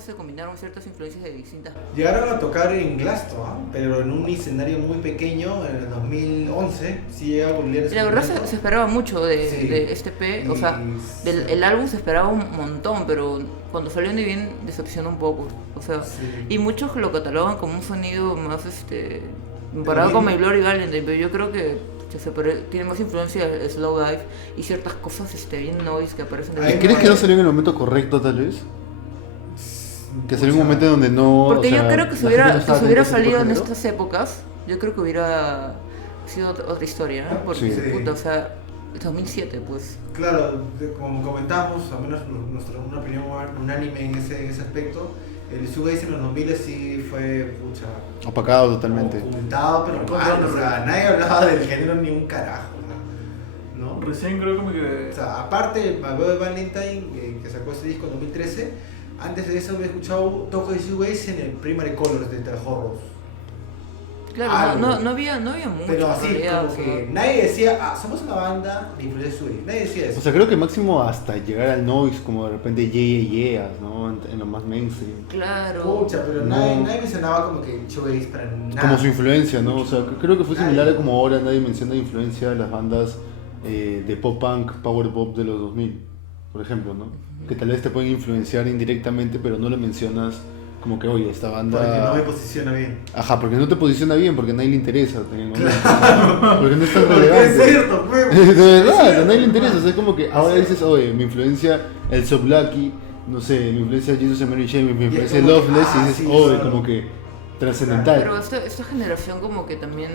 se combinaron ciertas influencias de distintas. Llegaron a tocar en Glaston, ¿ah? Pero en un escenario muy pequeño en el 2011. Sí llega a volver ese La verdad momento. se esperaba mucho Sí. de este P, o sea, Y- el álbum se esperaba un montón, pero cuando salió Ni Bien decepcionó un poco. O sea, Sí. y muchos lo catalogan como un sonido más comparado con My Glory Valentine, pero yo creo que tiene más influencia de Slowdive y ciertas cosas bien noise que aparecen de Ay, vez en ¿Crees que no cuando. salió en el momento correcto, tal vez? Que salió en un momento donde no. Porque o sea, yo creo que la si gente hubiera, no estaba que si hubiera atenta a ese tipo salido de en género. estas épocas, yo creo que hubiera ha sido otra historia, ¿no? Porque, Sí. puta, o sea, 2007, pues. Claro, como comentamos, al menos una opinión unánime en ese aspecto, el shoegaze en los 2000 sí fue, pucha, Opacado totalmente. ocultado, pero mal, o sea, nadie hablaba del género ni un carajo, o sea, ¿no? Recién creo como que... O sea, aparte, My Boy Valentine, que sacó ese disco en 2013, antes de eso había escuchado toques de shoegaze en el Primary Colors de The Horrors. Claro, Algo. no había mucho. Pero en así, realidad, como o sea. que nadie decía, somos una banda de influencia shoegaze, nadie decía eso. O sea, creo que máximo hasta llegar al noise, como de repente yeah, ¿no? En lo más mainstream. Claro. Pucha, pero No. nadie mencionaba como que shoegaze para nada. Como su influencia, ¿no? O sea, creo que fue Nadie. similar a como ahora nadie menciona la influencia de las bandas de pop punk, power pop de los 2000, por ejemplo, ¿no? Que tal vez te pueden influenciar indirectamente, pero no lo mencionas como que, oye, esta banda... Porque no me posiciona bien. Ajá, porque no te posiciona bien, porque a nadie le interesa en el momento. Porque no es tan Porque es relevante. cierto, pues. De verdad, Es a nadie le cierto, interesa. O sea, es como que ahora dices, oye, mi influencia el So Blacky, no sé, mi influencia Jesus and Mary Chain, mi influencia como que, Loveless, y dices, sí, oye, claro. como que trascendental. Pero esta generación como que también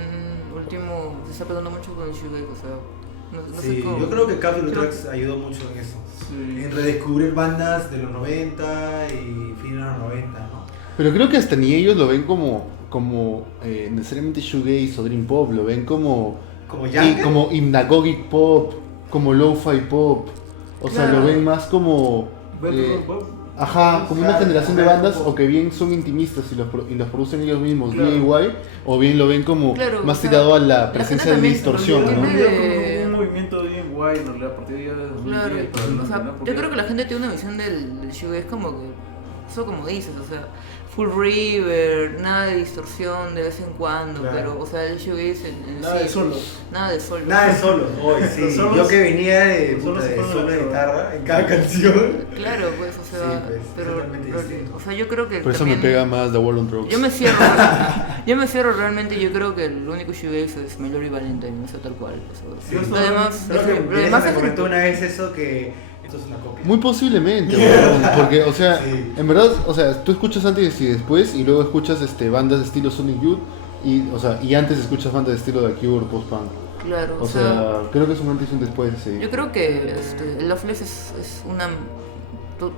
último se está pegando mucho con el shoegaze, o sea, no sé Sí, cómo. yo creo que Capitol Creo- Tracks ayudó mucho en eso. Sí. En redescubrir bandas de los 90 y fin de los 90, ¿no? Pero creo que hasta ni ellos lo ven como necesariamente shoegaze o dream pop, lo ven como Como Younger. como hypnagogic pop, como lo-fi pop. O sea, Claro. lo ven más como ajá, como una Claro, generación de claro, bandas como- o que bien son intimistas y los producen ellos mismos, Claro. DIY, o bien lo ven como Claro, más o sea, tirado a la la presencia gente de también distorsión, tiene ¿no? de- Un movimiento bien guay, en realidad, a partir de 2010. Claro, o sea, ¿no? yo Porque- creo que la gente tiene una visión del shoegaze como que, eso como dices, o sea, full river, nada de distorsión de vez en cuando, Claro. pero, o sea, el shoegaze en Nada sí, de solos. nada de solo. Nada de solos, hoy sí. Los solos- Yo que venía de, los solos puta, de se fueron solo de a la guitarra en cada canción. Claro, pues, o sea, Sí, pues, pero, totalmente distinto. o sea, yo creo que Por eso también, me pega más The War on Drugs. yo me cierro realmente, yo creo que el único shoegaze es Melody Valentine, o sea, tal cual. O sea, Sí. lo demás, Creo que lo demás me es comentó una vez eso que esto es una copia. Muy posiblemente, weón, porque, o sea, Sí. en verdad, o sea, tú escuchas antes y después, y luego escuchas bandas de estilo Sonic Youth, y, o sea, y antes escuchas bandas de estilo The Cure, post-punk. claro, O sea, creo que es un antes y un después, sí. yo creo que el Loveless es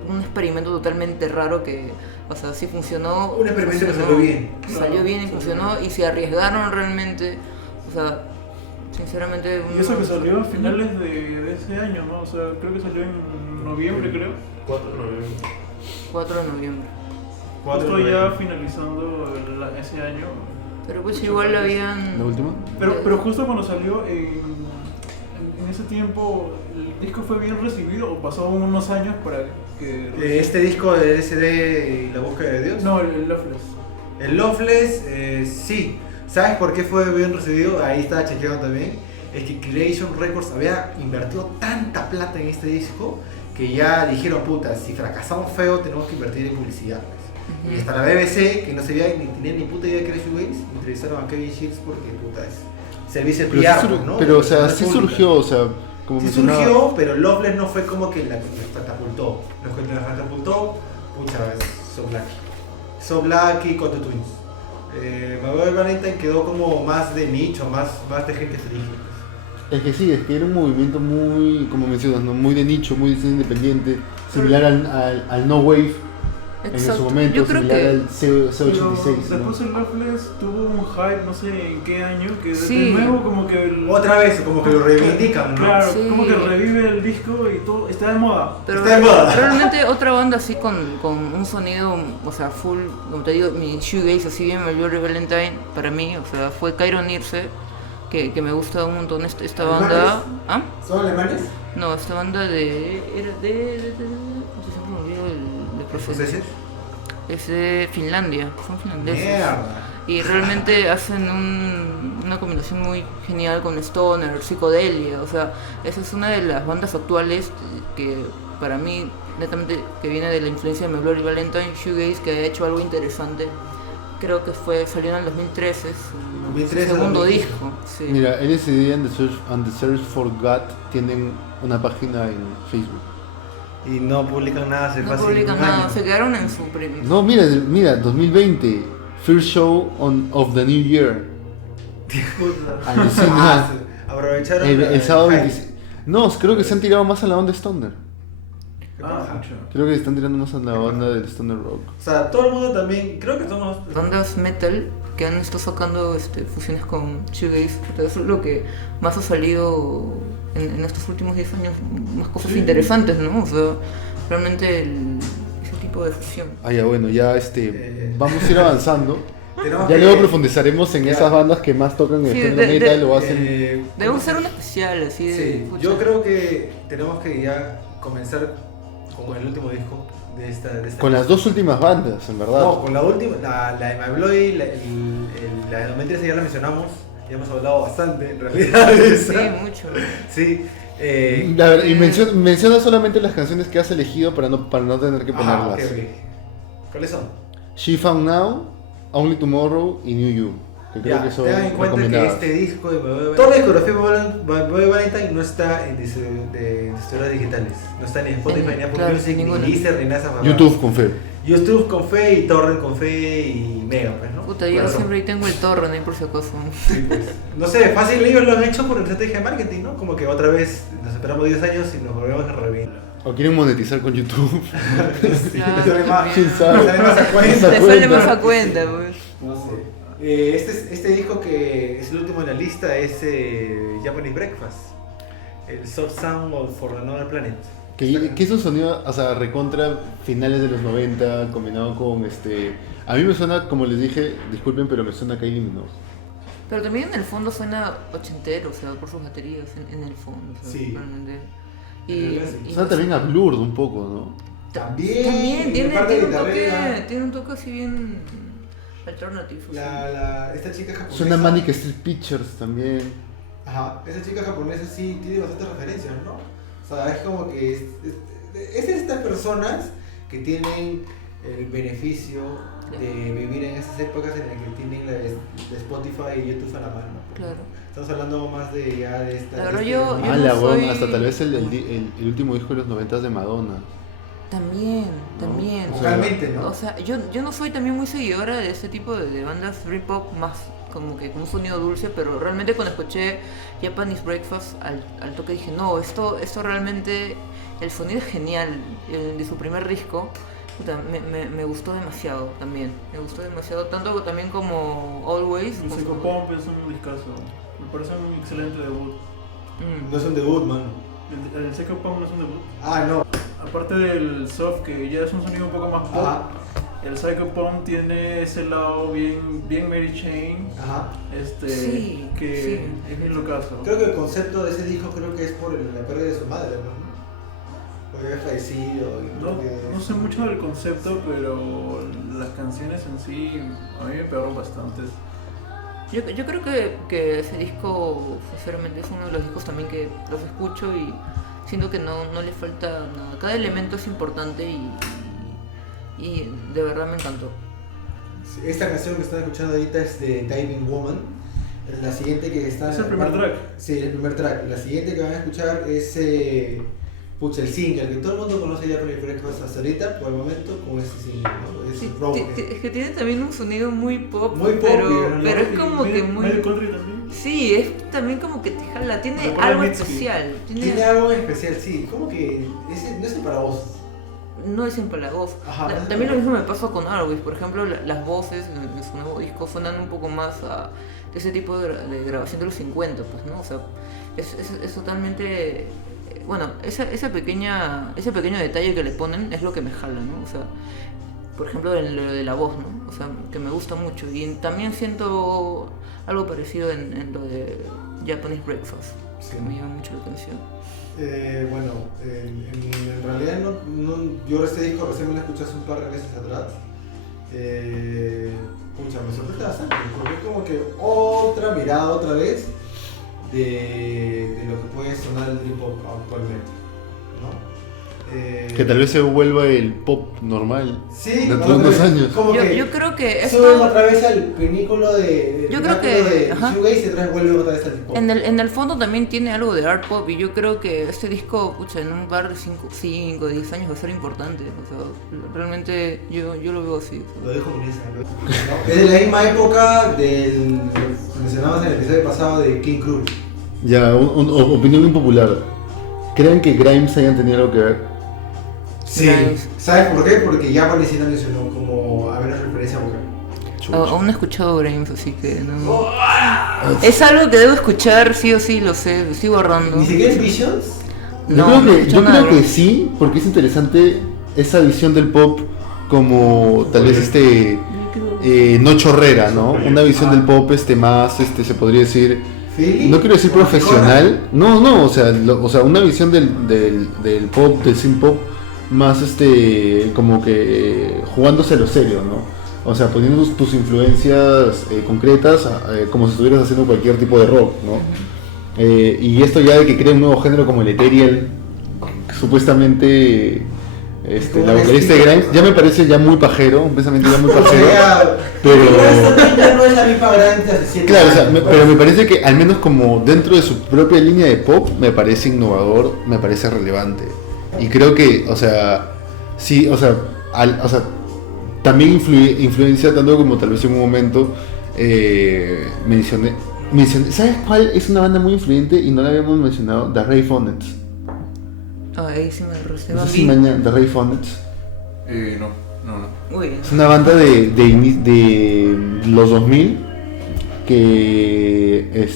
un experimento totalmente raro que, o sea, sí funcionó. Un experimento que funcionó, salió bien. Salió bien y funcionó y se arriesgaron realmente, o sea, sinceramente. Y eso que salió a finales de ese año, ¿no? O sea, creo que salió en noviembre, creo. 4 de noviembre. 4 de noviembre. Justo ya finalizando ese año. Pero pues Mucho igual antes. habían. ¿La última? Pero justo cuando salió en ese tiempo, ¿el disco fue bien recibido o pasó unos años para que... Este disco de LSD y la búsqueda de Dios. No, el Loveless. El Loveless, sí. ¿Sabes por qué fue bien recibido? Ahí estaba chequeando también. Es que Creation Records había invertido tanta plata en este disco que ya dijeron, puta, si fracasamos feo tenemos que invertir en publicidad. Pues. Y hasta la BBC, que no sabía ni tenía ni puta idea de que era Shoegaze, entrevistaron a Kevin Shields porque, puta, es servicio de Pero, PR, sí ¿no? pero, o sea, Relaciones sí públicas. surgió, o sea, como Sí mencionaba. surgió, pero Loveless no fue como que la catapultó. Lo que la catapultó, pucha, es So Blacky. So Blacky con The Twins. My Boy Valentine quedó como más de nicho, más de gente feliz. Es que sí, es que era un movimiento muy, como mencionas, ¿no? Muy de nicho, muy independiente, similar al No Wave en su momento, Yo creo similar que al C86, Pero ¿no? después el Loveless tuvo un hype, no sé en qué año, que de Sí. nuevo como que... Otra vez, como que lo reivindican, ¿no? Claro, Sí. como que revive el disco y todo, está de moda. Pero Está de moda. realmente otra banda así con un sonido, o sea, full, como te digo, mi shoegaze así bien Melody Valentine, para mí, o sea, fue Cairo Nirse, que me gusta un montón esta banda. ¿Ah? ¿Son alemanes? No, esta banda era siempre me olvido de procedencia. ¿Escoceses? Es de Finlandia, son finlandeses. Mierda. Y realmente hacen una combinación muy genial con stoner, psicodelia, o sea, esa es una de las bandas actuales que para mí, netamente, que viene de la influencia de Melody Valentine, Shoegaze, que ha hecho algo interesante. Creo que salió en el 2013, su 2013, segundo 2015. disco. Sí. Mira, LSD and the Search for God tienen una página en Facebook. Y no publican nada hace No fácil publican un nada, año. se quedaron en su primer. No, mira, 2020, First Show of the New Year. Alucina. Aprovecharon El sábado hype. 26. No, creo que se han tirado más a la onda Stoner. mucho. Creo que están tirando más a la onda del Stoner Rock. O sea, todo el mundo también, creo que somos... Bandas metal que han estado sacando fusiones con shoegaze, porque eso es lo que más ha salido en estos últimos 10 años, más cosas interesantes, ¿no? O sea, realmente ese tipo de fusión. Ah, ya bueno, ya vamos a ir avanzando. tenemos Ya que- luego profundizaremos en Ya. esas bandas que más tocan el Sí, género de- metal o hacen... Debemos hacer un especial así de... Sí, pucha. yo creo que tenemos que ya comenzar con el último disco de esta Con las dos últimas bandas, en verdad. No, con la última, la de My Bloody, la de 2013 ya la mencionamos, ya hemos hablado bastante en realidad de esa. Sí, mucho. Sí, La verdad, y menciona solamente las canciones que has elegido para no tener que ponerlas. ok. ¿Cuáles son? She Found Now, Only Tomorrow y New You. Que creo Ya, que son tengan en cuenta que recomendadas. este disco de My Bloody Valentine, toda la discografía de My Bloody Valentine no está en distribuidoras digitales, no está ni en Spotify, ni Apple claro, Music, ni ninguna. Deezer, ni nada de esas huevadas. YouTube con fe. YouTube con fe y Torrent con fe y Mega, pues, ¿no? Puta, yo Bueno, siempre ahí tengo el torrent ahí por si acaso. sí, pues. No sé, fácil ellos lo han hecho por estrategia de marketing, ¿no? Como que otra vez nos esperamos 10 años y nos volvemos a revivir. O quieren monetizar con YouTube. Sí, Claro, te sale más, quién te sabe. sale más a cuenta. Te sale más a cuenta, pues. No sé. Este disco que es el último en la lista es Japanese Breakfast, el Soft Sound for Another Planet. Que es un sonido, o sea, recontra finales de los 90, combinado con A mí me suena, como les dije, disculpen, pero me suena a Kylie Minogue. Pero también en el fondo suena ochentero, o sea, por sus baterías en el fondo. O sea, Sí. realmente. En realidad sí. Suena también a Blurred un poco, ¿no? También y tiene, la parte tiene, un guitarrera. toque, tiene un toque así bien alternativo. o sea. Esta chica japonesa. Suena a Manic Street Pictures también. Ajá, esa chica japonesa sí tiene bastantes referencias, ¿no? O sea, es como que es de estas personas que tienen el beneficio de vivir en esas épocas en las que tienen de Spotify y YouTube a la mano. Claro. Estamos hablando más de ya de esta. La verdad, de yo Ah, no la weón, soy- hasta tal vez el último disco de los 90 de Madonna. También, ¿No? también. O sea, vocalmente, ¿no? O sea, yo no soy también muy seguidora de ese tipo de bandas Britpop más como que con un sonido dulce, pero realmente cuando escuché Japanese Breakfast al toque dije, no, esto realmente, el sonido es genial, de su primer disco, puta, me gustó demasiado también, me gustó demasiado, tanto también como Always. El como- Psycho Pump es un discazo. Me parece un excelente debut. Mm. No es un debut, man. El Psycho Pump no es un debut. Ah, no. Aparte del soft, que ya es un sonido un poco más pop, Ajá. el Psycho Pump tiene ese lado bien Mary Chain, Ajá. Sí, que sí. es bien locazo. Creo que el concepto de ese disco creo que es por la pérdida de su madre, ¿no? Porque había fallecido. Y creo que No sé mucho del concepto, pero las canciones en sí a mí me pegaron bastantes. Yo creo que ese disco, sinceramente, es uno de los discos también que los escucho y siento que no le falta nada. Cada elemento es importante y de verdad me encantó. Sí, esta canción que están escuchando ahorita es de Diving Woman. La siguiente que está. ¿Es el primer track? Sí, el primer track. La siguiente que van a escuchar es. El single, que todo el mundo conoce ya por el Breakfast hasta ahorita, por el momento, con ese single, ¿no? Es Sí, rock. es que tiene también un sonido muy pop, Muy pop, pero es como que Medio muy... country también. Sí, es también como que te jala, tiene Recuerda algo Mitski. especial. Tiene algo especial, sí. Como que no es el para vos. No es empalagoso. Ajá, no es También lo empalagoso. mismo me pasó con Arwis, por ejemplo, las voces en su nuevo disco suenan un poco más a ese tipo de grabación de los 50, pues, ¿no? O sea, es totalmente... Bueno, ese pequeño detalle que le ponen es lo que me jala, ¿no? O sea, por ejemplo, en lo de la voz, ¿no? O sea, que me gusta mucho. Y también siento algo parecido en lo de Japanese Breakfast, Sí. que me llama mucho la atención. Bueno, en realidad yo este disco recién me lo escuché hace un par de meses atrás. Pucha, me sorprende bastante, porque es como que otra mirada otra vez de lo que puede sonar el trip hop actualmente, ¿no? Que tal vez se vuelva el pop normal Sí, dentro de unos años. Como que Yo creo que suben esto... otra vez al pinículo de Yo creo que- de ajá. shoegaze y otra vez vuelven otra vez al pop. En el fondo también tiene algo de art pop y yo creo que este disco, pucha, en un par de 5 10 años va a ser importante. O sea, realmente yo lo veo así. Lo dejo en esa, ¿no? Es de la misma época del que mencionabas en el episodio pasado de King Cruel. Ya, opinión impopular. ¿Creen que Grimes hayan tenido algo que ver? Sí. Grimes. ¿Sabes por qué? Porque ya Valentina mencionó como haber una referencia vocal. Aún no he escuchado Grimes, así que no. Es algo que debo escuchar, sí o sí, lo sé, lo estoy borrando. Ni siquiera es Visions. No, no he yo escuchado creo nada. que sí, porque es interesante esa visión del pop como tal vez no chorrera, ¿no? Una visión del pop más, se podría decir, Philly. no quiero decir profesional, no, o sea, una visión del pop, del synth pop, más como que jugándose a lo serio, ¿no? O sea, poniendo tus influencias concretas como si estuvieras haciendo cualquier tipo de rock, ¿no? Y esto ya de que crea un nuevo género como el ethereal, supuestamente como la un vocalista de estilo. Grimes, ya me parece ya muy pajero, un pensamiento ya muy O pajero. sea, pero- esta también ya no es la misma Grimes de hace 7 Claro, o sea, años. pero me parece que al menos como dentro de su propia línea de pop, me parece innovador, me parece relevante. Y creo que, o sea, sí, o sea, también influencia tanto como tal vez en un momento mencioné, ¿sabes cuál es una banda muy influyente y no la habíamos mencionado? The Ray Phonets. Ah, ahí sí me No receba sé si mañana The Ray Phonets. No. Uy, Es una banda de los 2000 que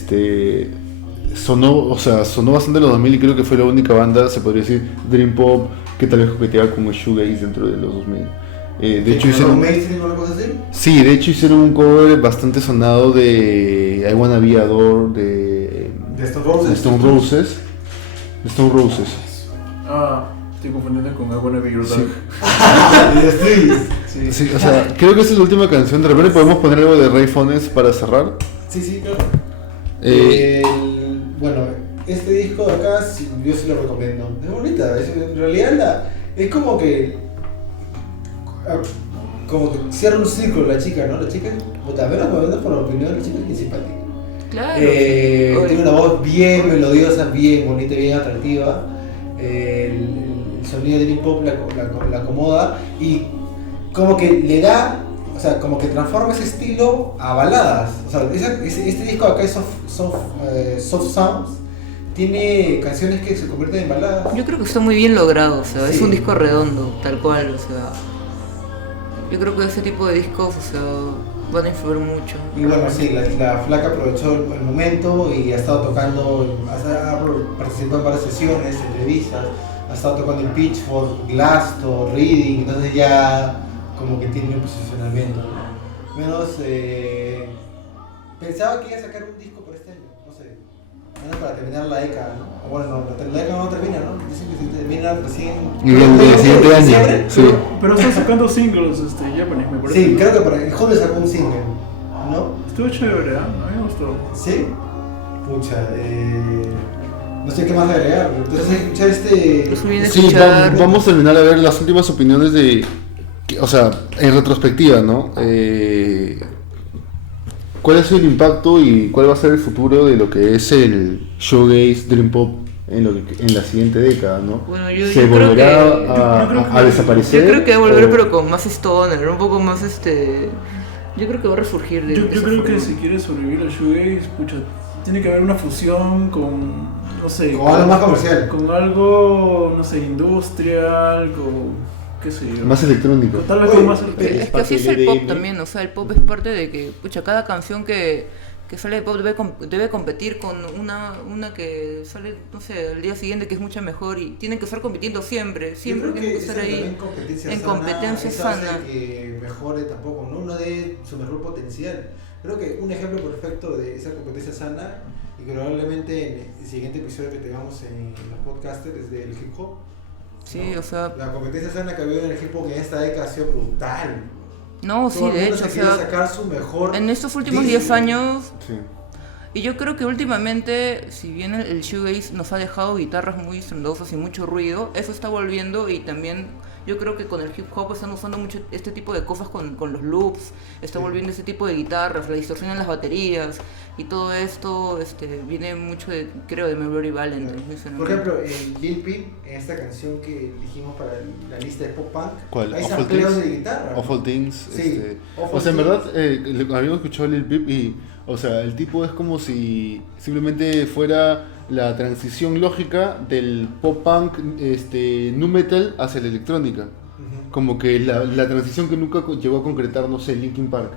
sonó bastante en los 2000 y creo que fue la única banda, se podría decir, Dream Pop que tal vez coqueteaba con el shoegaze dentro de los 2000. De hecho hicieron, mainstream o algo así. sí, de hecho hicieron un cover bastante sonado de I Wanna Be Adored de De Stone Roses. de Stone Roses. De Stone Roses. Estoy confundiendo con I Wanna Be Your Sí. Dog. Y de Streets. Sí. Sí, o sea, creo que esa es la última canción. De repente podemos poner algo de Ray Phonets para cerrar. Sí, claro. Eh, Bueno, este disco de acá yo sí lo recomiendo. Es bonita, en realidad es como que cierra un círculo la chica, ¿no? La chica, puta, a ver, por la opinión de la chica es bien simpática. claro. Tiene una voz bien melodiosa, bien bonita, bien atractiva. El sonido de hip hop la acomoda y como que le da, o sea, como que transforma ese estilo a baladas. O sea, este disco acá es soft sounds, tiene canciones que se convierten en baladas. Yo creo que está muy bien logrado, o sea, es Sí. un disco redondo, tal cual, o sea. Yo creo que ese tipo de discos, o sea, van a influir mucho. Y bueno, sí, la flaca aprovechó el momento y ha estado tocando, ha participado en varias sesiones, entrevistas, ha estado tocando en Pitchfork, Glastonbury, Reading, entonces ya como que tiene un posicionamiento, ¿no? Menos, pensaba que iba a sacar un disco por este año, no sé, menos para terminar la década, ¿no? O bueno, no, la década no termina, ¿no? Dicen que se termina recién. Y el siguiente año. ¿Diciembre? Sí. Pero están sacando singles, Japanese, me parece. Sí, creo que en junio sacó un single, ¿no? Estuvo chévere, ¿ah? A mí me gustó. ¿Sí? Pucha, no sé qué más agregar. Entonces hay que escuchar este... Eso viene a Sí, escuchar. vamos a terminar a ver las últimas opiniones o sea, en retrospectiva, ¿no? ¿Cuál ha sido el impacto y cuál va a ser el futuro de lo que es el shoegaze, dream pop en la siguiente década, ¿no? Bueno, yo ¿Se creo volverá que- yo creo que- a desaparecer? Yo creo que va a volver, o- pero con más stoner, un poco más Yo creo que va a resurgir de Yo esa creo que forma. si quieres sobrevivir al shoegaze, pucha, tiene que haber una fusión con, no sé, Como algo más comercial. con algo, no sé, industrial, con, qué sé yo. Más electrónico. Tal vez Oye, con más... Es que así es el pop también, o sea, el pop es parte de que, pucha, cada canción que sale de pop debe competir con una que sale, no sé, al día siguiente que es mucho mejor y tienen que estar compitiendo siempre Yo tienen creo que que estar esa ahí también competencia en sana, competencia eso hace sana. que mejore tampoco, ¿no? No dé su mejor potencial. Creo que un ejemplo perfecto de esa competencia sana y que probablemente en el siguiente episodio que tengamos en los podcasters es del hip hop. Sí, ¿no? o sea, La competencia sana que ha habido en el hip hop en esta década ha sido brutal. no, sí, Todo el de mundo hecho, se o quiere sea, sacar su mejor en estos últimos disco. 10 años Sí. Y yo creo que últimamente, si bien el shoegaze nos ha dejado guitarras muy estrondosas y mucho ruido, eso está volviendo y también yo creo que con el hip hop están usando mucho este tipo de cosas con los loops, está volviendo ese tipo de guitarras, la distorsión en las baterías y todo esto viene mucho de, creo, de Memory Valentine. Por ejemplo, en Lil Peep, en esta canción que dijimos para la lista de pop punk, ¿Cuál? hay Awful sampleos Things. de guitarra. ¿no? Awful Things. Sí, Awful O sea, en Things. verdad, habíamos escuchado Lil Peep y, o sea, el tipo es como si simplemente fuera la transición lógica del pop punk, nu metal hacia la electrónica. Ujú. Como que la transición que nunca llegó a concretar, no sé, Linkin Park,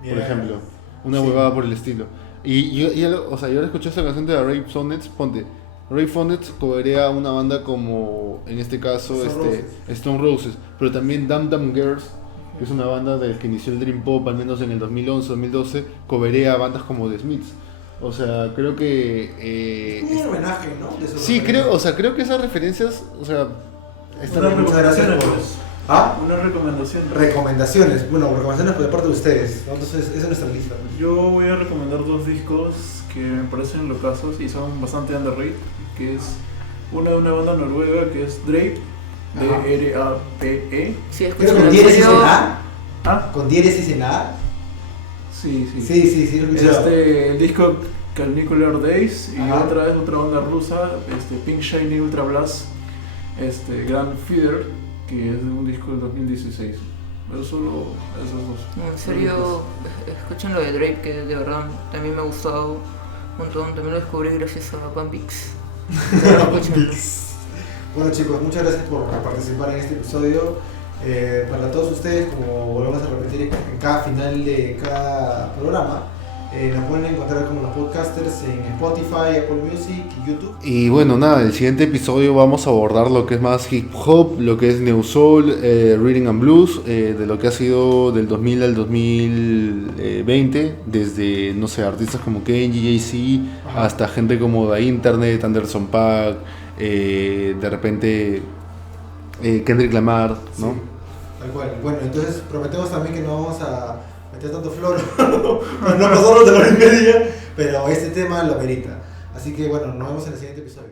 por Yeah. ejemplo. Una Sí. huevada por el estilo. O sea, yo ahora escuché esa canción de The Rape Sonnets, ponte. Rape Sonnets coverea una banda como, en este caso, Stone Roses, pero también Dam Dam Girls, que es una banda del que inició el Dream Pop, al menos en el 2011-2012, coverea bandas como The Smiths. O sea, creo que... Un homenaje, ¿no? De esos sí, referentes. creo que esas referencias, o sea, están Unas Muchas gracias recomendaciones, por- pues. ¿Ah? Una recomendación. Recomendaciones. Bueno, recomendaciones por parte de ustedes, ¿no? Entonces, esa es nuestra lista. Yo voy a recomendar dos discos que me parecen locazos y son bastante underrated, que es una de una banda noruega que es Drape, Ajá. D-R-A-P-E. Sí, Creo escucho con en diéresis en serio. A. Ah, Con diéresis en A. sí, sí. Sí, lo he escuchado. El disco Calnicular Days y Ajá. otra es otra banda rusa, Pink Shiny Ultra Blast, Grand Feeder, que es de un disco del 2016. Pero solo esos dos. No, en serio, escuchen lo de Drake, que de verdad también me ha gustado un montón. También lo descubrí gracias a Pampix. Bueno chicos, muchas gracias por participar en este episodio. Para todos ustedes, como volvemos a repetir en cada final de cada programa, nos pueden encontrar como los podcasters en Spotify, Apple Music y YouTube. Y bueno, nada, en el siguiente episodio vamos a abordar lo que es más hip hop, lo que es Neo Soul, Rhythm and Blues, de lo que ha sido del 2000 al 2020, desde, no sé, artistas como Kenji, Jay-Z, Ajá. hasta gente como The Internet, Anderson .Paak, de repente Kendrick Lamar, ¿no? Sí, tal cual. Bueno, entonces prometemos también que no vamos a meter tanto flor, no pasamos de la hora y media, pero este tema lo merita. Así que bueno, nos vemos en el siguiente episodio.